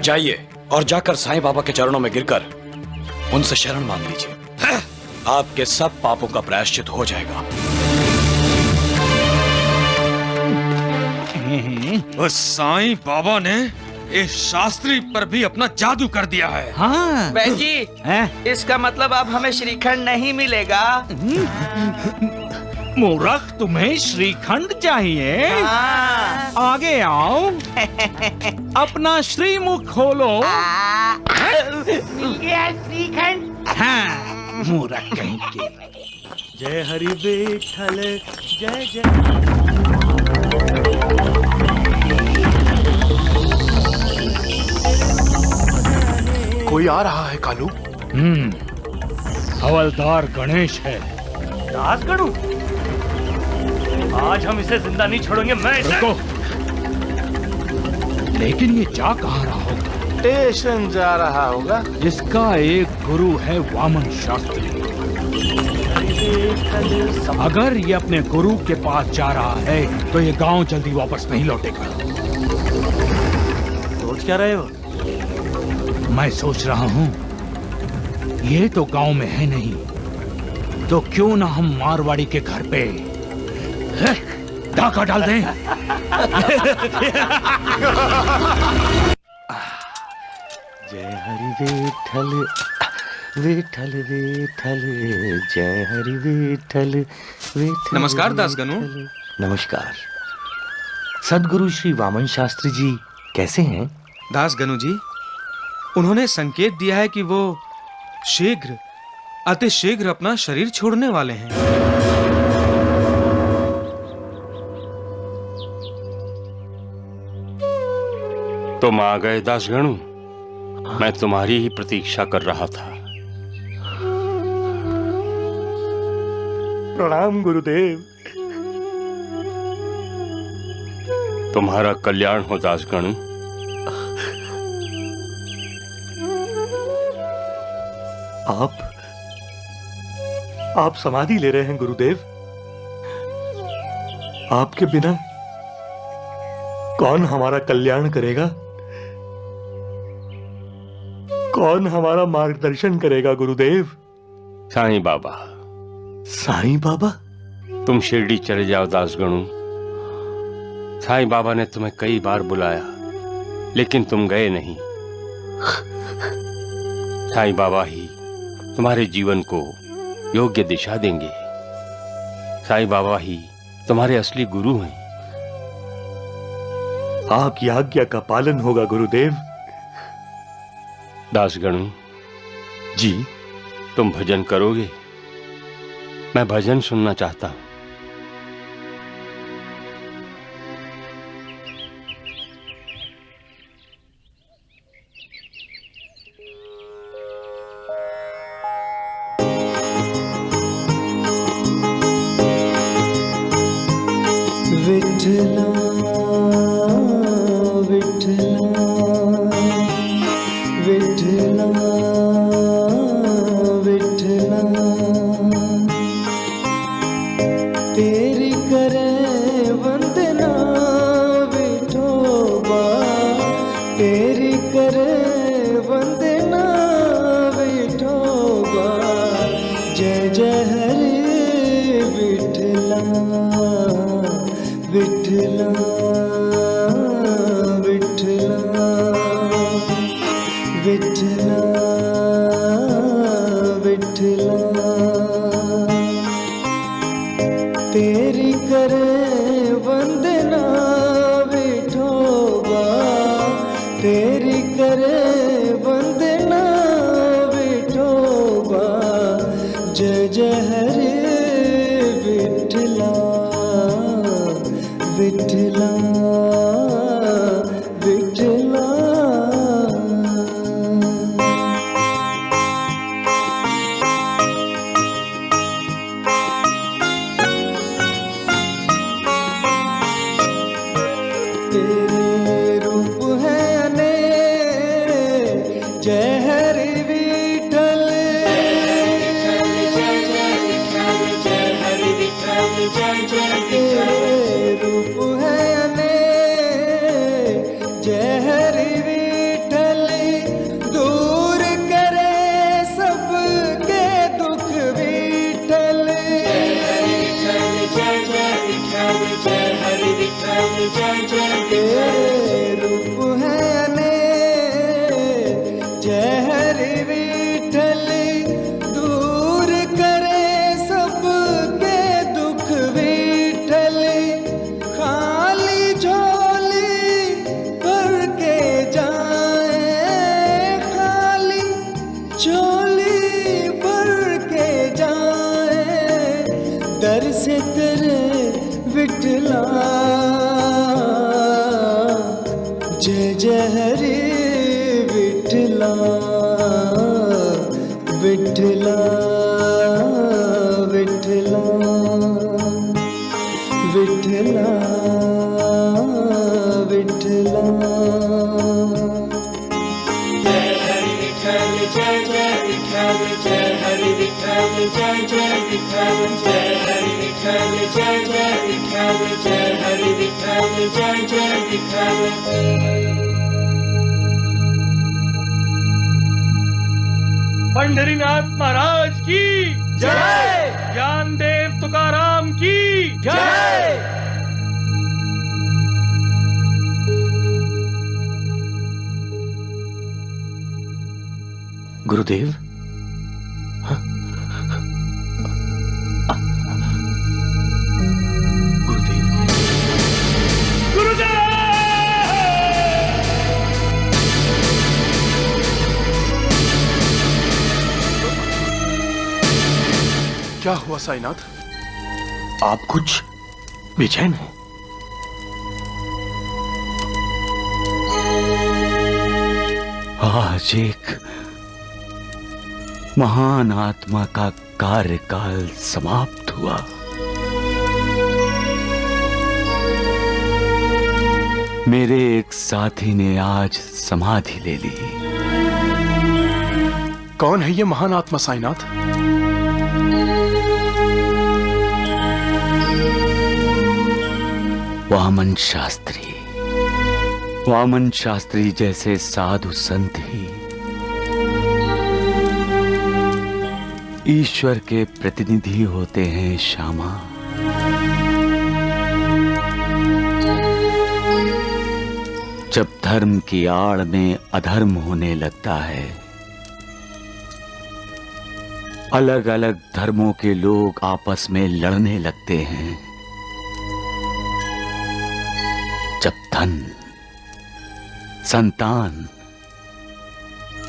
जाइए और जाकर साईं बाबा के चरणों में गिरकर उनसे शरण मांग लीजिए। आपके सब पापों का प्रायश्चित हो जाएगा। उस साईं बाबा ने इस शास्त्री पर भी अपना जादू कर दिया है। हाँ। वैद जी, इसका मतलब अब हमें श्रीखंड नहीं मिलेगा। मूर्ख, तुम्हें श्रीखंड चाहिए? हाँ। आगे आओ, अपना श्रीमुख खोलो। मिल गया श्रीखंड। हाँ, मूर्ख कहीं के। जय हरि विठ्ठल, जय जय। कोई आ रहा है कालू। हवलदार गणेश है। दासगणु, आज हम इसे जिंदा नहीं छोड़ेंगे। मैं रुको। लेकिन ये जा कहाँ रहा होगा? स्टेशन जा रहा होगा। इसका एक गुरु है वामन शास्त्री। अगर ये अपने गुरु के पास जा रहा है तो ये गांव जल्दी वापस नहीं लौटेगा। सोच क्या रहे हो? मैं सोच रहा हूँ, ये तो गांव में है नहीं, तो क्यों ना हम मारवाड़ी के घर पे डाका डाल दें। जय हरि विठ्ठल, विठ्ठल विठ्ठल, जय हरि विठ्ठल विठ्ठल। नमस्कार दासगणु। नमस्कार। सद्गुरु श्री वामन शास्त्री जी कैसे हैं? दासगणु जी, उन्होंने संकेत दिया है कि वो शीघ्र, अति शीघ्र अपना शरीर छोड़ने वाले हैं। तुम आ गए दासगणु। मैं तुम्हारी ही प्रतीक्षा कर रहा था। प्रणाम गुरुदेव। तुम्हारा कल्याण हो दासगण। आप समाधि ले रहे हैं गुरुदेव। आपके बिना कौन हमारा कल्याण करेगा? कौन हमारा मार्गदर्शन करेगा गुरुदेव? साईं बाबा। साईं बाबा? तुम शिरडी चले जाओ दासगणु। साईं बाबा ने तुम्हें कई बार बुलाया, लेकिन तुम गए नहीं। साईं बाबा ही तुम्हारे जीवन को योग्य दिशा देंगे। साईं बाबा ही तुम्हारे असली गुरु हैं। आपकी आज्ञा का पालन होगा गुरुदेव। दासगणु जी, तुम भजन करोगे? मैं भजन सुनना चाहता हूं। विठला विठला विठला विठला, तेरी करे वंदना विठोबा, तेरी करे वंदना विठोबा। जय जय हरे विठला विठला विठला विठला विठला, तेरी करे वंदना विठोबा, तेरी करे वंदना विठोबा। जय जय हरे विठला विठला विठला। तेरे रूप है अनेक, जय हरि विठल। तेरे रूप है अनेक, जय हरि विठल। दूर करे सबके दुख विठल। तेरे रूप है अनेक, जय हरि विठल। दूर करे सबके दुख विठल। खाली झोली भर के जाए, खाली झोली भर के जाए। दर से तेरे विठला, जय जय हरे विठला विठला विठला विठला विठला। जय हरि विठल जय जय विठल, जय हरि विठल जय जय विठल, जय हरि विठल जय जय विठल, जय हरि विठल जय जय विठल। पंढरीनाथ महाराज की जय। ज्ञानदेव तुकाराम की जय। गुरुदेव, क्या हुआ साईनाथ? आप कुछ बेचैन हैं? आज एक महान आत्मा का कार्यकाल समाप्त हुआ। मेरे एक साथी ने आज समाधि ले ली। कौन है ये महान आत्मा साईनाथ? वामन शास्त्री। वामन शास्त्री जैसे साधु संत ही ईश्वर के प्रतिनिधि होते हैं श्यामा। जब धर्म की आड़ में अधर्म होने लगता है, अलग अलग धर्मों के लोग आपस में लड़ने लगते हैं, जब धन, संतान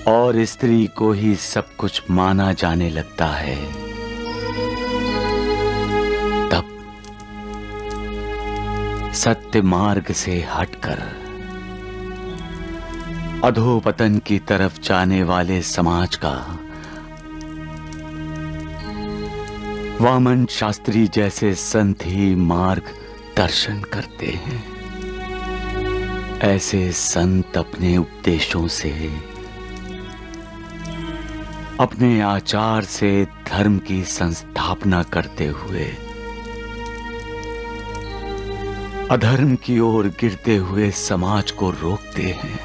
और स्त्री को ही सब कुछ माना जाने लगता है, तब सत्य मार्ग से हटकर अधोपतन की तरफ जाने वाले समाज का वामन शास्त्री जैसे संत ही मार्ग दर्शन करते हैं। ऐसे संत अपने उपदेशों से, अपने आचार से धर्म की संस्थापना करते हुए अधर्म की ओर गिरते हुए समाज को रोकते हैं।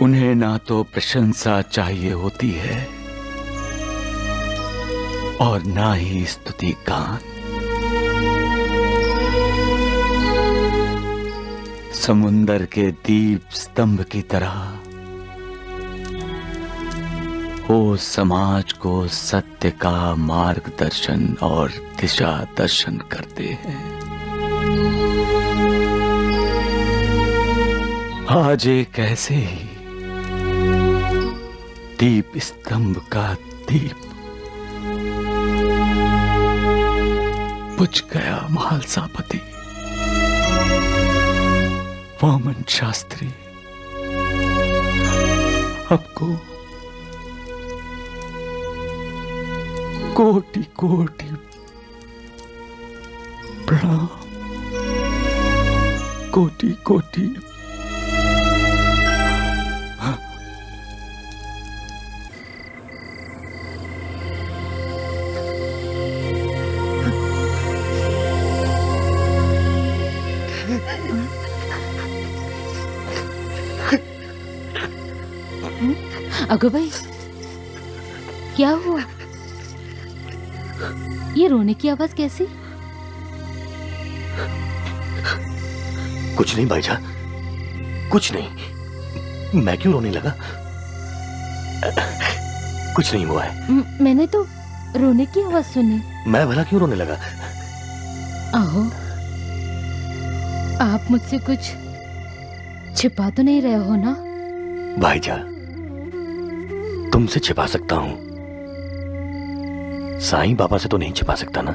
उन्हें ना तो प्रशंसा चाहिए होती है और ना ही स्तुति गान। समुंदर के दीप स्तंभ की तरह वो समाज को सत्य का मार्गदर्शन और दिशा दर्शन करते हैं। आज एक ऐसे ही दीप स्तंभ का दीप बुझ गया। महालसापति वामन शास्त्री आपको कोटि कोटि प्रणाम, कोटि कोटि। अगो भाई, क्या हुआ? ये रोने की आवाज कैसी? कुछ नहीं भाईजा, कुछ नहीं। मैं क्यों रोने लगा? कुछ नहीं हुआ है। मैंने तो रोने की आवाज सुनी। मैं भला क्यों रोने लगा? आहो, आप मुझसे कुछ छिपा तो नहीं रहे हो ना? भाईजा, तुमसे छिपा सकता हूं, साईं बाबा से तो नहीं छिपा सकता ना।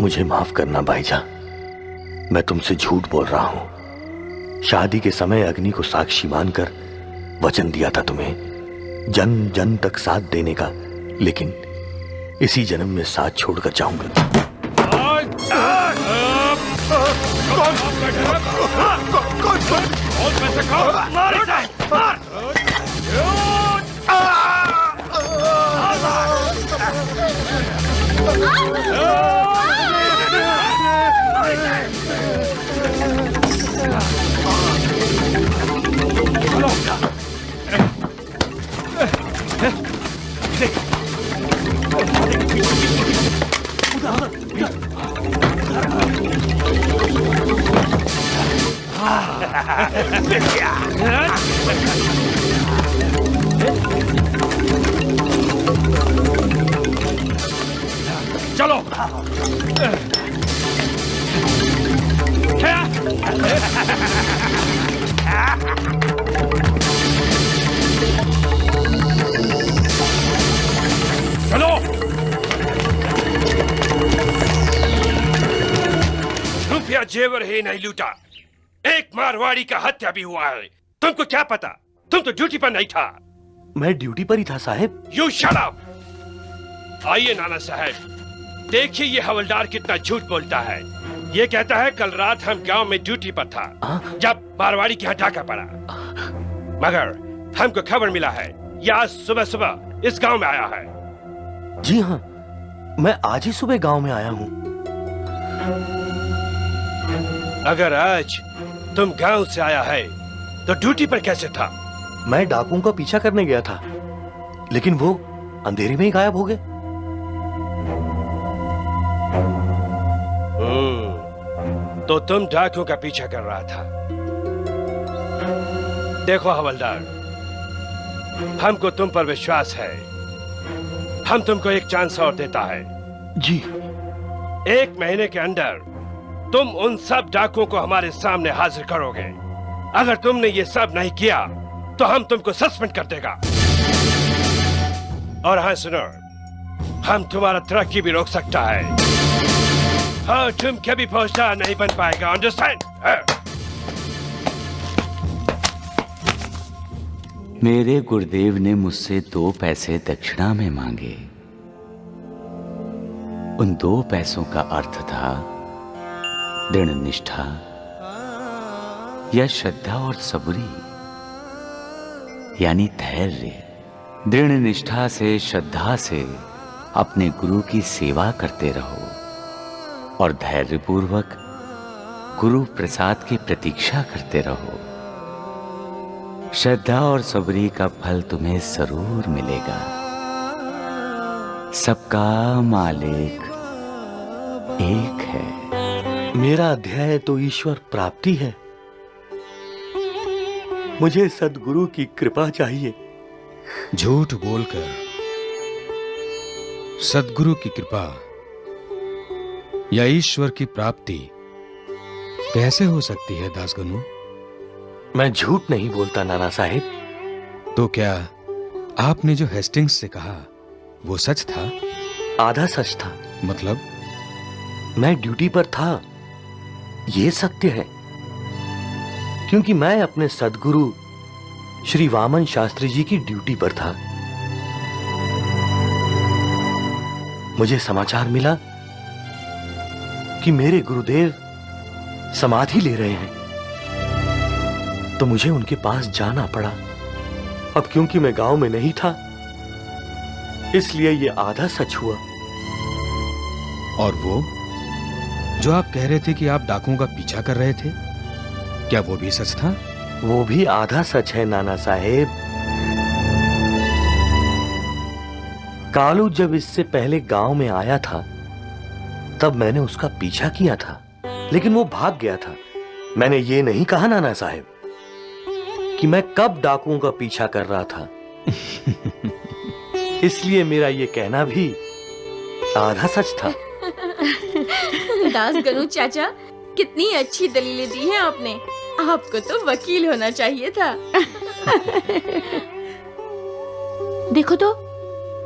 मुझे माफ करना भाईजा, मैं तुमसे झूठ बोल रहा हूं। शादी के समय अग्नि को साक्षी मानकर वचन दिया था तुम्हें जन्म जन्म तक साथ देने का, लेकिन इसी जन्म में साथ छोड़कर जाऊंगा। चलो। चलो। रुपया जेवर ही नहीं लूटा, एक मारवाड़ी का हत्या भी हुआ है। तुमको क्या पता? तुम तो ड्यूटी पर नहीं था। मैं ड्यूटी पर ही था साहब। You shut up. आइए नाना साहब, देखिए ये हवलदार कितना झूठ बोलता है। ये कहता है कल रात हम गांव में ड्यूटी पर था जब मारवाड़ी की डाका पड़ा, मगर हमको खबर मिला है ये आज सुबह सुबह इस गांव में आया है। जी हाँ, मैं आज ही सुबह गांव में आया हूँ। अगर आज तुम गांव से आया है तो ड्यूटी पर कैसे था? मैं डाकुओं का पीछा करने गया था, लेकिन वो अंधेरे में ही गायब हो गए। तो तुम डाकुओं का पीछा कर रहा था। देखो हवलदार, हमको तुम पर विश्वास है। हम तुमको एक चांस और देता है। जी। 1 महीने के अंदर तुम उन सब डाकुओं को हमारे सामने हाजिर करोगे। अगर तुमने ये सब नहीं किया तो हम तुमको सस्पेंड कर देगा। और हाँ सुनो, हम तुम्हारा तरक्की भी रोक सकता है। हाँ, तुम कभी फौजदार नहीं बन पाएगा, अंडरस्टैंड? मेरे गुरुदेव ने मुझसे 2 पैसे दक्षिणा में मांगे। उन 2 पैसों का अर्थ था दृढ़ निष्ठा या श्रद्धा और सबूरी, यानी धैर्य। दृढ़ निष्ठा से, श्रद्धा से अपने गुरु की सेवा करते रहो और धैर्यपूर्वक गुरु प्रसाद की प्रतीक्षा करते रहो। श्रद्धा और सबरी का फल तुम्हें जरूर मिलेगा। सबका मालिक एक है। मेरा अध्याय तो ईश्वर प्राप्ति है। मुझे सद्गुरु की कृपा चाहिए। झूठ बोलकर सद्गुरु की कृपा या ईश्वर की प्राप्ति कैसे हो सकती है दासगनु? मैं झूठ नहीं बोलता नाना साहिब। तो क्या आपने जो हेस्टिंग्स से कहा वो सच था? आधा सच था। मतलब? मैं ड्यूटी पर था, ये सत्य है। क्योंकि मैं अपने सद्गुरु श्री वामन शास्त्री जी की ड्यूटी पर था। मुझे समाचार मिला कि मेरे गुरुदेव समाधि ले रहे हैं, तो मुझे उनके पास जाना पड़ा। अब क्योंकि मैं गांव में नहीं था, इसलिए यह आधा सच हुआ। और वो जो आप कह रहे थे कि आप डाकुओं का पीछा कर रहे थे, क्या वो भी सच था? वो भी आधा सच है नाना साहेब। कालू जब इससे पहले गांव में आया था, तब मैंने उसका पीछा किया था, लेकिन वो भाग गया था। मैंने ये नहीं कहा नाना साहेब कि मैं कब डाकुओं का पीछा कर रहा था। इसलिए मेरा ये कहना भी आधा सच था। दास गनु चाचा, कितनी अच्छी दलीलें दी हैं आपने। आपको तो वकील होना चाहिए था। देखो तो,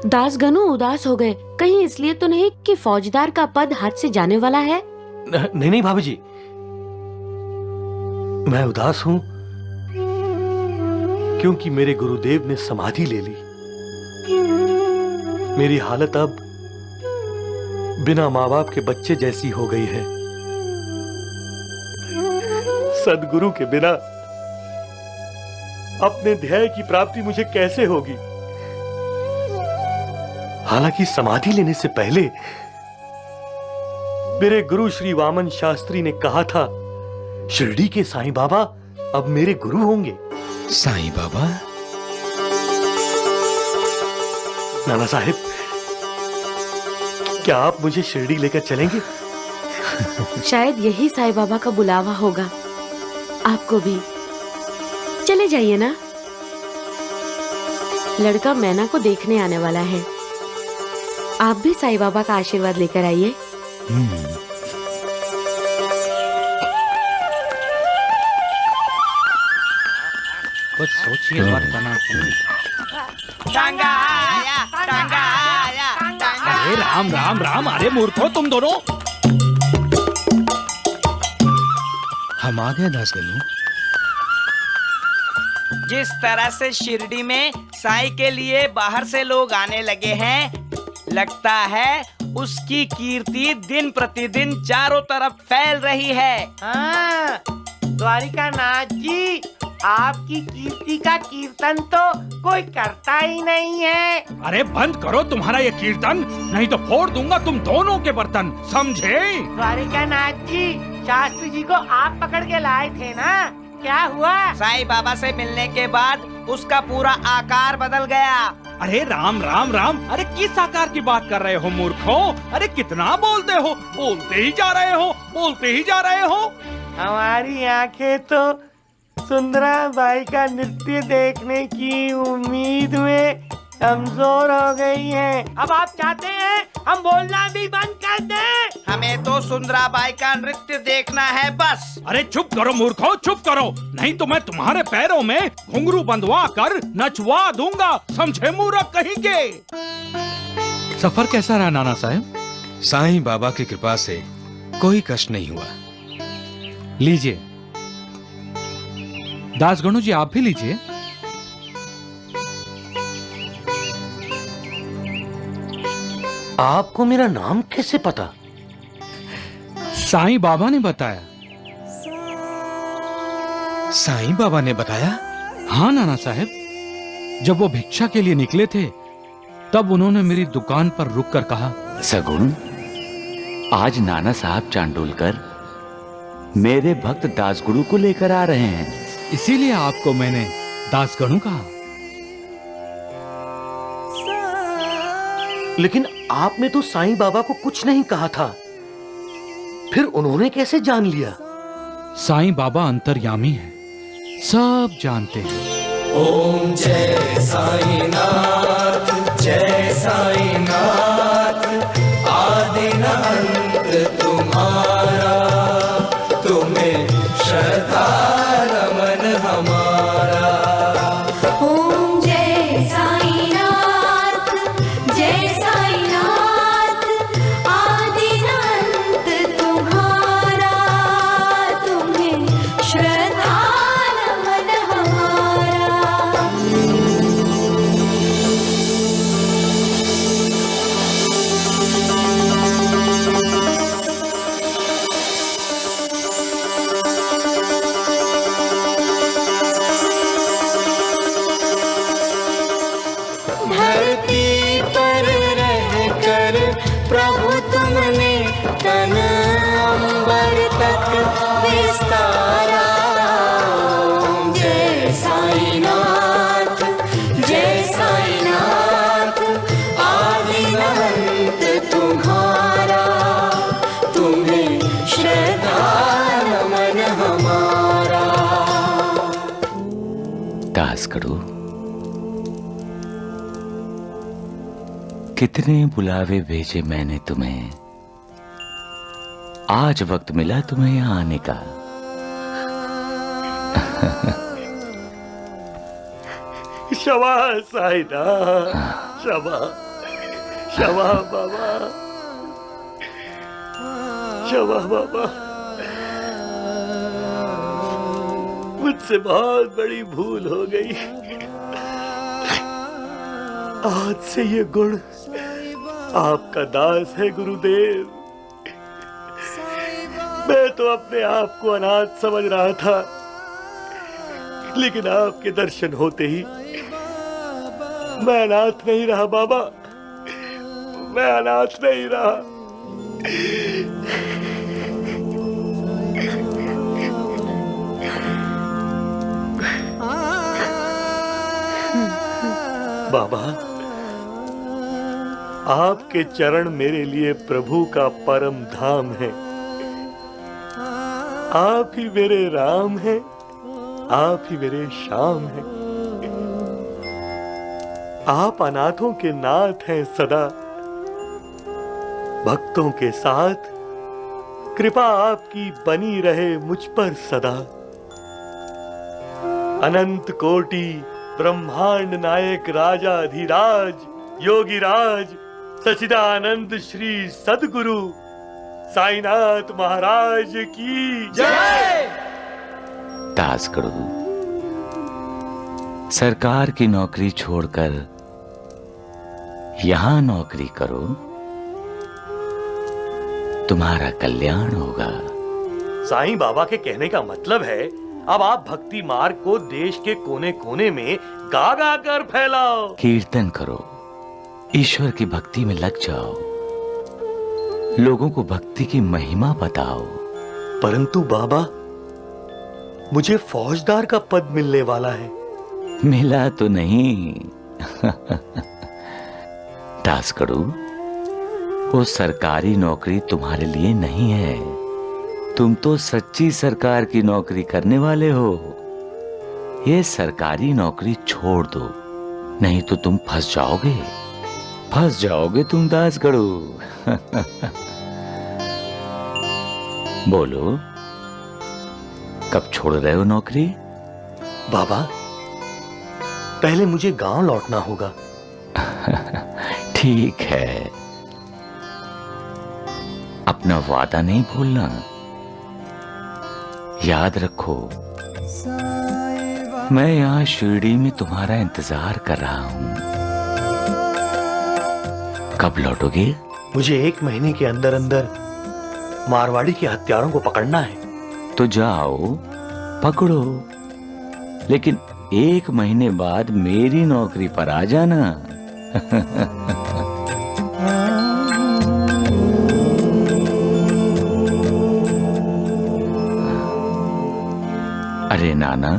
दास गनु उदास हो गए। कहीं इसलिए तो नहीं कि फौजदार का पद हाथ से जाने वाला है? नहीं नहीं भाभी जी, मैं उदास हूं क्योंकि मेरे गुरुदेव ने समाधि ले ली। मेरी हालत अब बिना माँ बाप के बच्चे जैसी हो गई है। सद्गुरु के बिना अपने ध्येय की प्राप्ति मुझे कैसे होगी? हालांकि समाधि लेने से पहले मेरे गुरु श्री वामन शास्त्री ने कहा था, शिरडी के साईं बाबा अब मेरे गुरु होंगे। साईं बाबा? नाना साहिब, क्या आप मुझे शिरडी लेकर चलेंगे? शायद यही साईं बाबा का बुलावा होगा आपको भी। चले जाइए ना, लड़का मैना को देखने आने वाला है। आप भी साईं बाबा का आशीर्वाद लेकर आइए। कुछ सोचिए वर्तना। टांगा आया, टांगा आया, टांगा। अरे राम राम राम, अरे मूर्खो तुम दोनों। हम आ गए दासगणु। जिस तरह से शिरडी में साईं के लिए बाहर से लोग आने लगे हैं, लगता है उसकी कीर्ति दिन प्रतिदिन चारों तरफ फैल रही है। हाँ, द्वारिका नाथ जी, आपकी कीर्ति का कीर्तन तो कोई करता ही नहीं है। अरे बंद करो तुम्हारा ये कीर्तन, नहीं तो फोड़ दूंगा तुम दोनों के बर्तन, समझे? द्वारिका नाथ जी, शास्त्री जी को आप पकड़ के लाए थे ना, क्या हुआ? साईं बाबा से मिलने के बाद उसका पूरा आकार बदल गया। अरे राम राम राम, अरे किस आकार की बात कर रहे हो मूर्खों? अरे कितना बोलते हो, बोलते ही जा रहे हो, बोलते ही जा रहे हो। हमारी आंखें तो सुंदरा बाई का नृत्य देखने की उम्मीद में कमजोर हो गई हैं। अब आप चाहते हैं हम बोलना भी बंद कर दें? हमें तो सुंदराबाई का नृत्य देखना है बस। अरे चुप करो मूर्खों, चुप करो, नहीं तो मैं तुम्हारे पैरों में घुंघरू बंधवा कर नचवा दूंगा, समझे मूर्ख कहीं के। सफर कैसा रहा नाना साहब? साईं बाबा की कृपा से कोई कष्ट नहीं हुआ। लीजिए दासगणु जी, आप भी लीजिए। आपको मेरा नाम कैसे पता? साईं बाबा ने बताया। साईं बाबा ने बताया? हाँ नाना साहब, जब वो भिक्षा के लिए निकले थे तब उन्होंने मेरी दुकान पर रुककर कहा, सगुण, आज नाना साहब चांडोलकर मेरे भक्त दासगुरु को लेकर आ रहे हैं, इसीलिए आपको मैंने दासगणु कहा। लेकिन आपने तो साईं बाबा को कुछ नहीं कहा था, फिर उन्होंने कैसे जान लिया? साईं बाबा अंतर्यामी हैं, सब जानते हैं। ओम जय साईं नाथ, जय साईं नाथ, आदि न अंत तुम्हारा, तुम्हें श्रद्धा नमन हमारा। ओम जय साईं नाथ, जय साईं नाथ, आदि न अंत तुम्हारा, तुम्हें श्रद्धा नमन हमारा। धरती पर रहकर प्रभु तुमने तन अंबर तक विस्तारा। ओम जय साईं नाथ, जय साईं नाथ, आदि न अंत तुम्हारा, तुम्हें श्रद्धा नमन हमारा। दासगणु, कितने बुलावे भेजे मैंने तुम्हें, आज वक्त मिला तुम्हें यहाँ आने का। शाबाश साईनाथ, शाबाश, शाबाश बाबा, शाबाश बाबा। मुझसे बहुत बड़ी भूल हो गई। आज से ये गुण आपका दास है गुरुदेव। मैं तो अपने आप को अनाथ समझ रहा था, लेकिन आपके दर्शन होते ही मैं अनाथ नहीं रहा बाबा, मैं अनाथ नहीं रहा। बाबा, आपके चरण मेरे लिए प्रभु का परम धाम है। आप ही मेरे राम हैं, आप ही मेरे श्याम हैं। आप अनाथों के नाथ हैं सदा, भक्तों के साथ कृपा आपकी बनी रहे मुझ पर सदा। अनंत कोटि ब्रह्मांड नायक राजाधिराज योगीराज सच्चिदानंद श्री सद्गुरु साईनाथ महाराज की जय। दासगढ़ू, सरकार की नौकरी छोड़कर यहां नौकरी करो, तुम्हारा कल्याण होगा। साईं बाबा के कहने का मतलब है अब आप भक्ति मार्ग को देश के कोने कोने में गा गा कर फैलाओ। कीर्तन करो, ईश्वर की भक्ति में लग जाओ, लोगों को भक्ति की महिमा बताओ। परंतु बाबा, मुझे फौजदार का पद मिलने वाला है। मिला तो नहीं। दासगढ़ू, वो सरकारी नौकरी तुम्हारे लिए नहीं है। तुम तो सच्ची सरकार की नौकरी करने वाले हो। ये सरकारी नौकरी छोड़ दो, नहीं तो तुम फंस जाओगे तुम दासगढ़ू। बोलो, कब छोड़ रहे हो नौकरी? बाबा, पहले मुझे गांव लौटना होगा। ठीक है, अपना वादा नहीं भूलना। याद रखो, मैं यहाँ शिरडी में तुम्हारा इंतजार कर रहा हूँ। कब लौटोगे? मुझे 1 महीने के अंदर अंदर मारवाड़ी के हत्यारों को पकड़ना है। तो जाओ, पकड़ो, लेकिन 1 महीने बाद मेरी नौकरी पर आ जाना। अरे नाना,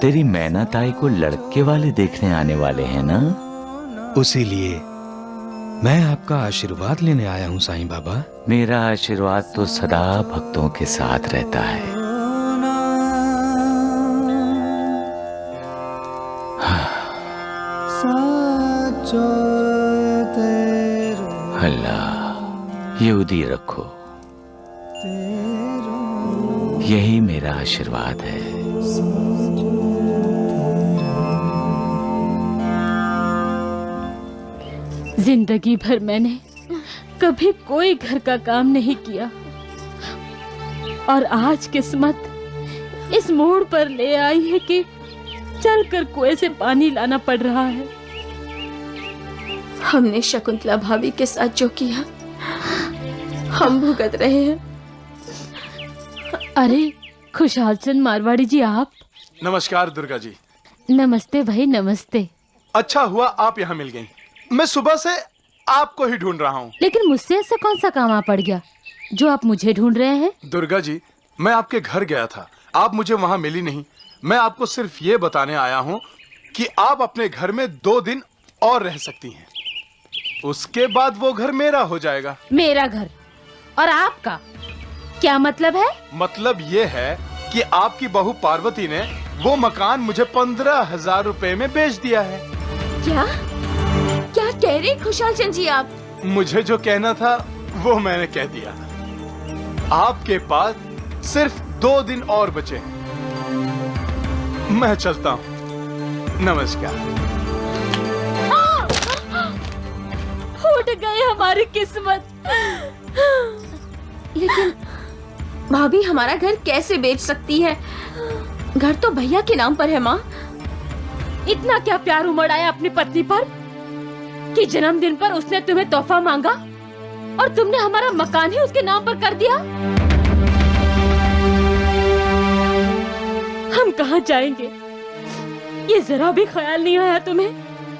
तेरी मैना ताई को लड़के वाले देखने आने वाले हैं ना? उसी लिए मैं आपका आशीर्वाद लेने आया हूँ साईं बाबा। मेरा आशीर्वाद तो सदा भक्तों के साथ रहता है। अल्लाह, ये उदी रखो, यही मेरा आशीर्वाद है। जिंदगी भर मैंने कभी कोई घर का काम नहीं किया और आज किस्मत इस मोड़ पर ले आई है कि चलकर कुएं से पानी लाना पड़ रहा है। हमने शकुंतला भाभी के साथ जो किया, हम भुगत रहे हैं। अरे खुशहाल चंद मारवाड़ी जी, आप? नमस्कार दुर्गा जी। नमस्ते भाई, नमस्ते। अच्छा हुआ आप यहाँ मिल गई। मैं सुबह से आपको ही ढूंढ रहा हूँ। लेकिन मुझसे ऐसा कौन सा काम आ पड़ गया जो आप मुझे ढूंढ रहे हैं? दुर्गा जी, मैं आपके घर गया था, आप मुझे वहाँ मिली नहीं। मैं आपको सिर्फ ये बताने आया हूँ कि आप अपने घर में 2 दिन और रह सकती हैं। उसके बाद वो घर मेरा हो जाएगा। मेरा घर और आपका क्या मतलब है? मतलब ये है कि आपकी बहू पार्वती ने वो मकान मुझे 15,000 रुपए में बेच दिया है। क्या क्या कह रहे खुशहाल चंद जी आप? मुझे जो कहना था वो मैंने कह दिया। आपके पास सिर्फ 2 दिन और बचे हैं। मैं चलता हूँ। नमस्कार। फूट गई हमारी किस्मत। लेकिन भाभी हमारा घर कैसे बेच सकती है? घर तो भैया के नाम पर है माँ। इतना क्या प्यार उमड़ आया अपनी पत्नी पर कि जन्मदिन पर उसने तुम्हें तोहफा मांगा और तुमने हमारा मकान ही उसके नाम पर कर दिया। हम कहाँ जाएंगे, ये जरा भी ख्याल नहीं आया तुम्हें?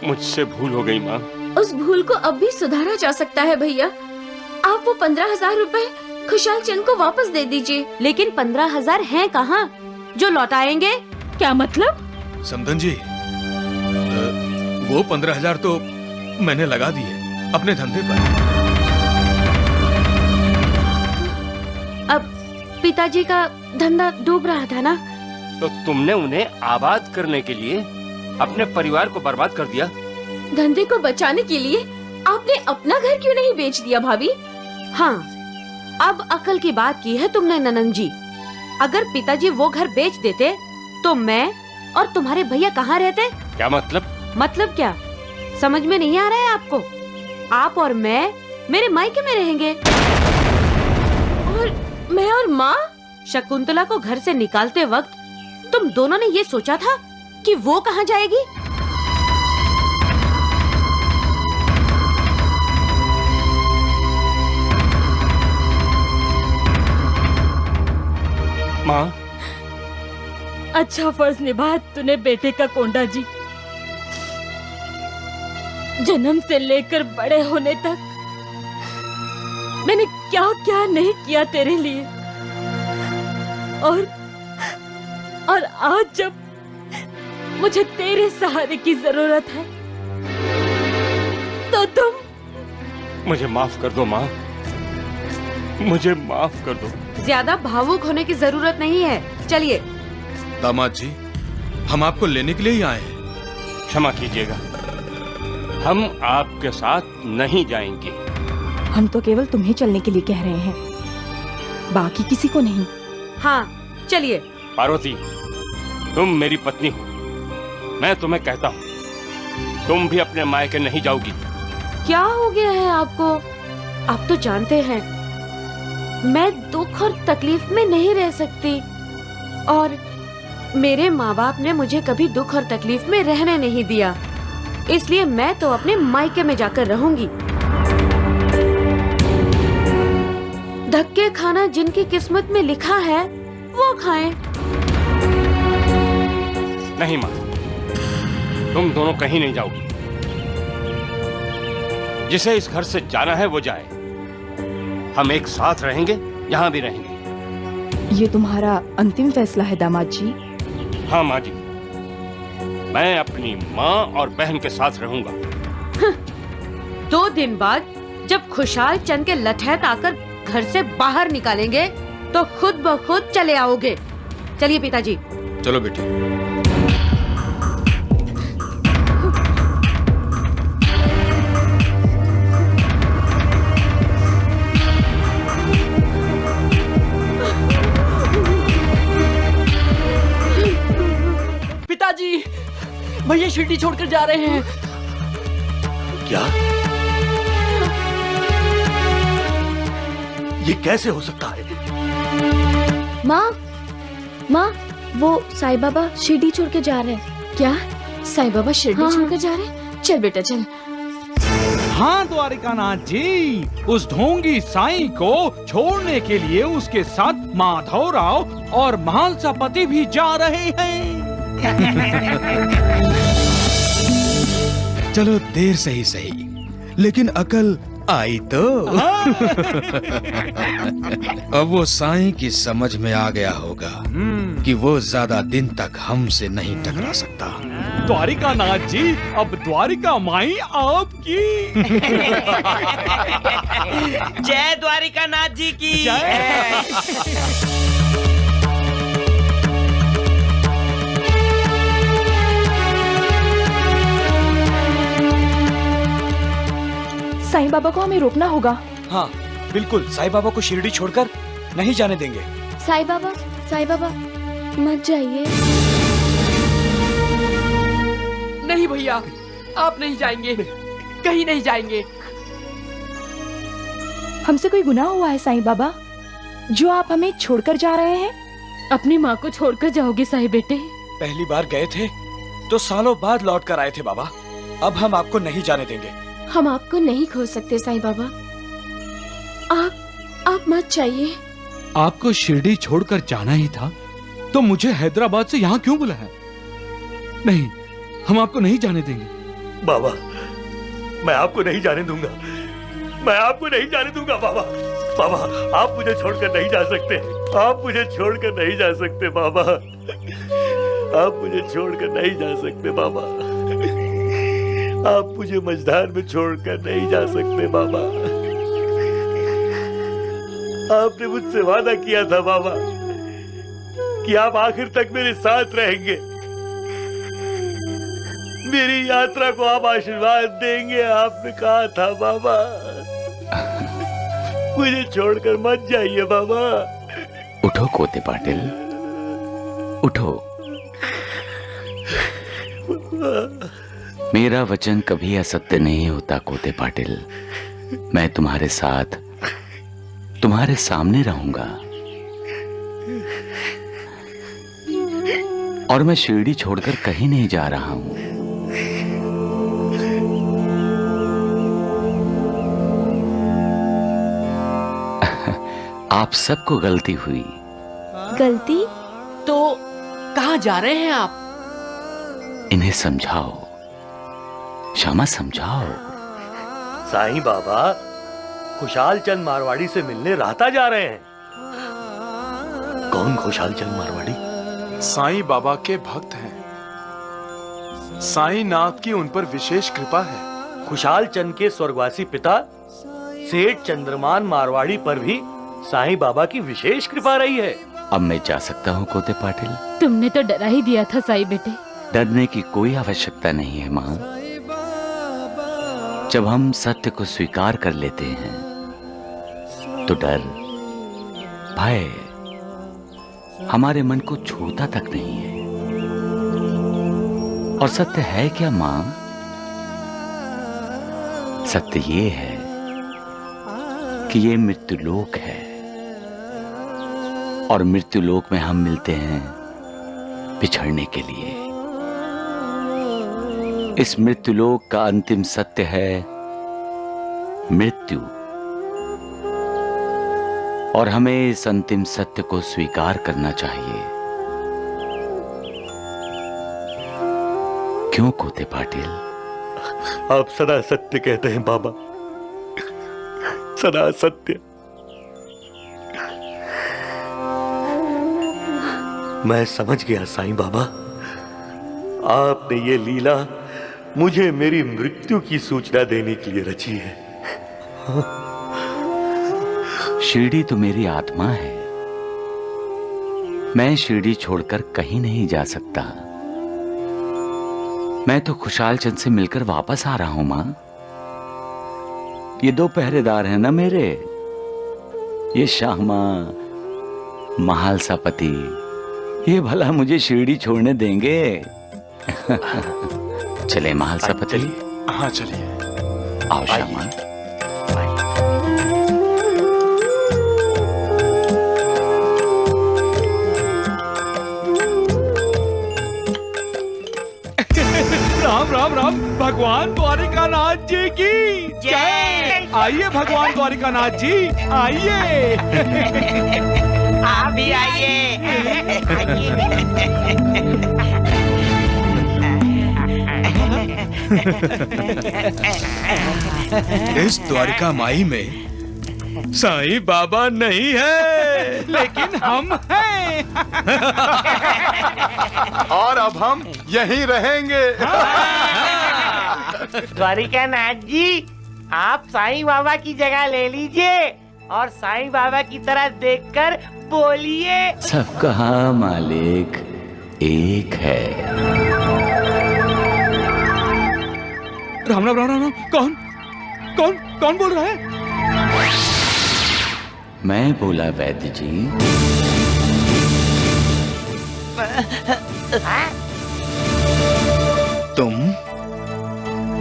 मुझसे भूल हो गई माँ। उस भूल को अब भी सुधारा जा सकता है भैया। आप वो 15,000 रुपए खुशहाल चंद को वापस दे दीजिए। लेकिन 15,000 हैं कहाँ जो लौटाएंगे? क्या मतलब? समधन जी, वो 15,000 तो मैंने लगा दिए अपने धंधे पर। अब पिताजी का धंधा डूब रहा था ना, तो तुमने उन्हें आबाद करने के लिए अपने परिवार को बर्बाद कर दिया। धंधे को बचाने के लिए आपने अपना घर क्यों नहीं बेच दिया भाभी? हाँ, अब अकल की बात की है तुमने ननंद जी। अगर पिताजी वो घर बेच देते तो मैं और तुम्हारे भैया कहाँ रहते? क्या मतलब? मतलब क्या, समझ में नहीं आ रहा है आपको? आप और मैं मेरे मायके में रहेंगे। और मैं और माँ? शकुंतला को घर से निकालते वक्त तुम दोनों ने ये सोचा था कि वो कहाँ जाएगी? माँ, अच्छा फर्ज निभाया तूने बेटे का कोंडा जी। जन्म से लेकर बड़े होने तक मैंने क्या क्या नहीं किया तेरे लिए, और आज जब मुझे तेरे सहारे की जरूरत है तो तुम मुझे माफ कर दो माँ, मुझे माफ कर दो। ज्यादा भावुक होने की जरूरत नहीं है, चलिए। दामाद जी, हम आपको लेने के लिए ही आए हैं। क्षमा कीजिएगा, हम आपके साथ नहीं जाएंगे। हम तो केवल तुम्हें चलने के लिए कह रहे हैं, बाकी किसी को नहीं। हाँ, चलिए। पार्वती, तुम मेरी पत्नी हो, मैं तुम्हें कहता हूँ, तुम भी अपने मायके नहीं जाओगी। क्या हो गया है आपको? आप तो जानते हैं मैं दुख और तकलीफ में नहीं रह सकती, और मेरे माँ बाप ने मुझे कभी दुख और तकलीफ में रहने नहीं दिया, इसलिए मैं तो अपने मायके में जाकर रहूंगी। धक्के खाना जिनकी किस्मत में लिखा है वो खाएं। नहीं माँ, तुम दोनों कहीं नहीं जाओगी। जिसे इस घर से जाना है वो जाए, हम एक साथ रहेंगे, यहाँ भी रहेंगे। ये तुम्हारा अंतिम फैसला है दामाद जी? हाँ माँ जी, मैं अपनी माँ और बहन के साथ रहूंगा। 2 दिन बाद जब खुशहाल चंद के लठैत आकर घर से बाहर निकालेंगे तो खुद ब खुद चले आओगे। चलिए पिताजी। चलो बेटी। पिताजी, भैया शिरडी छोड़कर जा रहे हैं। क्या? ये कैसे हो सकता है? माँ, वो साईं बाबा शिरडी छोड़ के जा रहे हैं। क्या साईं बाबा शिरडी हाँ। छोड़कर जा रहे हैं? चल बेटा चल। हाँ द्वारिकानाथ जी, उस ढोंगी साईं को छोड़ने के लिए उसके साथ माधवराव और महालसा पति भी जा रहे हैं। चलो देर से ही सही, लेकिन अकल आई तो। अब वो साईं की समझ में आ गया होगा कि वो ज्यादा दिन तक हमसे नहीं टकरा सकता। द्वारिकानाथ जी, अब द्वारिका माई आपकी। जय द्वारिकानाथ जी की साईं बाबा को हमें रोकना होगा। हाँ बिल्कुल, साईं बाबा को शिरडी छोड़कर नहीं जाने देंगे। साईं बाबा मत जाइए। नहीं भैया, आप नहीं जाएंगे, कहीं नहीं जाएंगे। हमसे कोई गुनाह हुआ है साईं बाबा, जो आप हमें छोड़कर जा रहे हैं? अपनी माँ को छोड़कर जाओगे साईं बेटे? पहली बार गए थे तो सालों बाद लौट कर आए थे बाबा, अब हम आपको नहीं जाने देंगे। हम आपको नहीं खोज सकते साईं बाबा, आप मत जाइए। आपको शिरडी छोड़कर जाना ही था तो मुझे हैदराबाद से यहाँ क्यों बुलाया? नहीं, हम आपको नहीं जाने देंगे। बाबा, मैं आपको नहीं जाने दूंगा, मैं आपको नहीं जाने दूंगा बाबा। बाबा, आप मुझे छोड़कर नहीं जा सकते, आप मुझे छोड़कर नहीं जा सकते बाबा, आप मुझे छोड़कर नहीं जा सकते बाबा, आप मुझे मझधार में छोड़कर नहीं जा सकते बाबा। आपने मुझसे वादा किया था बाबा कि आप आखिर तक मेरे साथ रहेंगे, मेरी यात्रा को आप आशीर्वाद देंगे, आपने कहा था बाबा। मुझे छोड़कर मत जाइए बाबा। उठो कोते पाटिल, उठो। मेरा वचन कभी असत्य नहीं होता कोते पाटिल। मैं तुम्हारे साथ, तुम्हारे सामने रहूंगा। और मैं शिरडी छोड़कर कहीं नहीं जा रहा हूं। आप सबको गलती हुई। गलती? तो कहाँ जा रहे हैं आप? इन्हें समझाओ, श्यामा समझाओ। साईं बाबा खुशाल चंद मारवाड़ी से मिलने राहता जा रहे हैं। कौन खुशाल चंद मारवाड़ी? साईं बाबा के भक्त हैं। साईं नाथ की उन पर विशेष कृपा है। खुशाल चंद के स्वर्गवासी पिता सेठ चंद्रमान मारवाड़ी पर भी साईं बाबा की विशेष कृपा रही है। अब मैं जा सकता हूँ कोते पाटिल? तुमने तो डरा ही दिया था साई बेटे। डरने की कोई आवश्यकता नहीं है माँ। जब हम सत्य को स्वीकार कर लेते हैं तो डर, भय हमारे मन को छूता तक नहीं है। और सत्य है क्या माँ? सत्य ये है कि ये मृत्युलोक है और मृत्युलोक में हम मिलते हैं बिछड़ने के लिए। इस मृत्युलोक का अंतिम सत्य है मृत्यु, और हमें इस अंतिम सत्य को स्वीकार करना चाहिए। क्यों कोते पाटिल? आप सदा सत्य कहते हैं बाबा, सदा सत्य। मैं समझ गया साईं बाबा, आपने ये लीला मुझे मेरी मृत्यु की सूचना देने के लिए रची है। शिरडी तो मेरी आत्मा है। मैं शिरडी छोड़कर कहीं नहीं जा सकता। मैं तो खुशाल चंद से मिलकर वापस आ रहा हूं मां। ये दो पहरेदार हैं ना मेरे, ये श्यामा, महालसापति, ये भला मुझे शिरडी छोड़ने देंगे? चले महालसापति। हाँ चलिए। आओ श्यामा। राम राम राम। भगवान द्वारिकानाथ जी की जय। आइए भगवान द्वारिकानाथ जी, आइए। आप भी आइए। इस द्वारिका माई में साईं बाबा नहीं है, लेकिन हम हैं। और अब हम यहीं रहेंगे। द्वारिकानाथ जी, आप साईं बाबा की जगह ले लीजिए और साईं बाबा की तरह देखकर बोलिए। सबका मालिक एक है। राम राम राम राम। कौन कौन कौन बोल रहा है? मैं बोला वैद्य जी।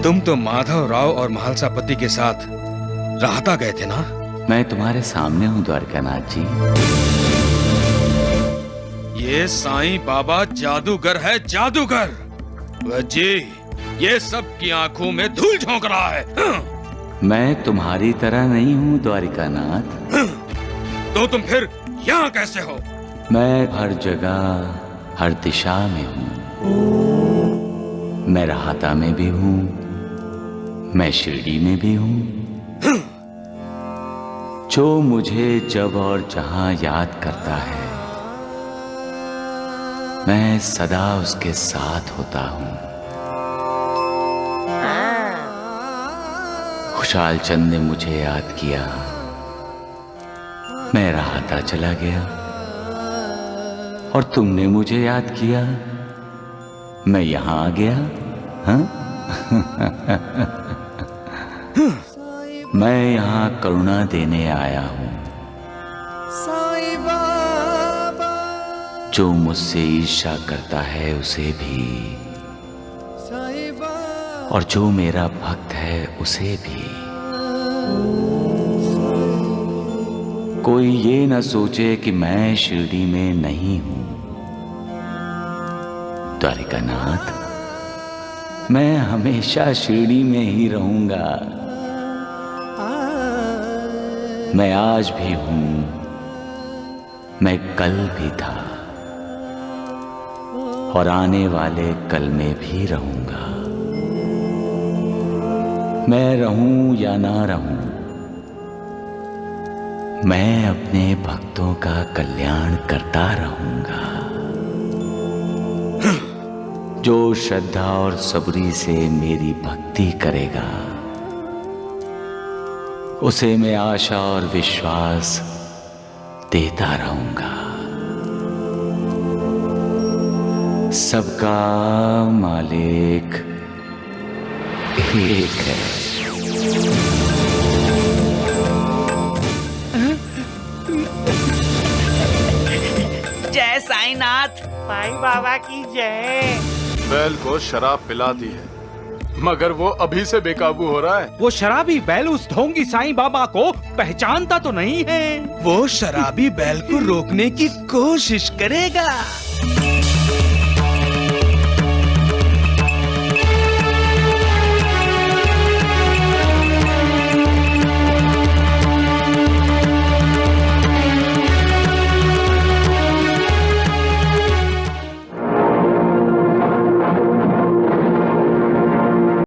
तुम तो माधव राव और महालसापति के साथ राहता गए थे ना? मैं तुम्हारे सामने हूँ द्वारकानाथ जी। ये साईं बाबा जादूगर है, जादूगर। वह जी ये सब की आंखों में धूल झोंक रहा है। मैं तुम्हारी तरह नहीं हूँ द्वारिकानाथ। तो तुम फिर यहाँ कैसे हो? मैं हर जगह, हर दिशा में हूँ। मैं राहता में भी हूँ, मैं शिरडी में भी हूँ। जो मुझे जब और जहां याद करता है, मैं सदा उसके साथ होता हूँ। खुशाल चंद ने मुझे याद किया, मैं राहता चला गया, और तुमने मुझे याद किया, मैं यहां आ गया। हाँ? मैं यहाँ करुणा देने आया हूँ। जो मुझसे ईर्ष्या करता है उसे भी, और जो मेरा भक्त है उसे भी। कोई ये न सोचे कि मैं शिरडी में नहीं हूं। द्वारिकानाथ, मैं हमेशा शिरडी में ही रहूंगा। मैं आज भी हूं, मैं कल भी था, और आने वाले कल में भी रहूंगा। मैं रहूं या ना रहूं, मैं अपने भक्तों का कल्याण करता रहूंगा। जो श्रद्धा और सबरी से मेरी भक्ति करेगा, उसे मैं आशा और विश्वास देता रहूंगा। सबका मालिक एक है। जय साईनाथ। साईं बाबा की जय। बैल को शराब पिला दी है, मगर वो अभी से बेकाबू हो रहा है। वो शराबी बैल उस ढोंगी साईं बाबा को पहचानता तो नहीं है। वो शराबी बैल को रोकने की कोशिश करेगा।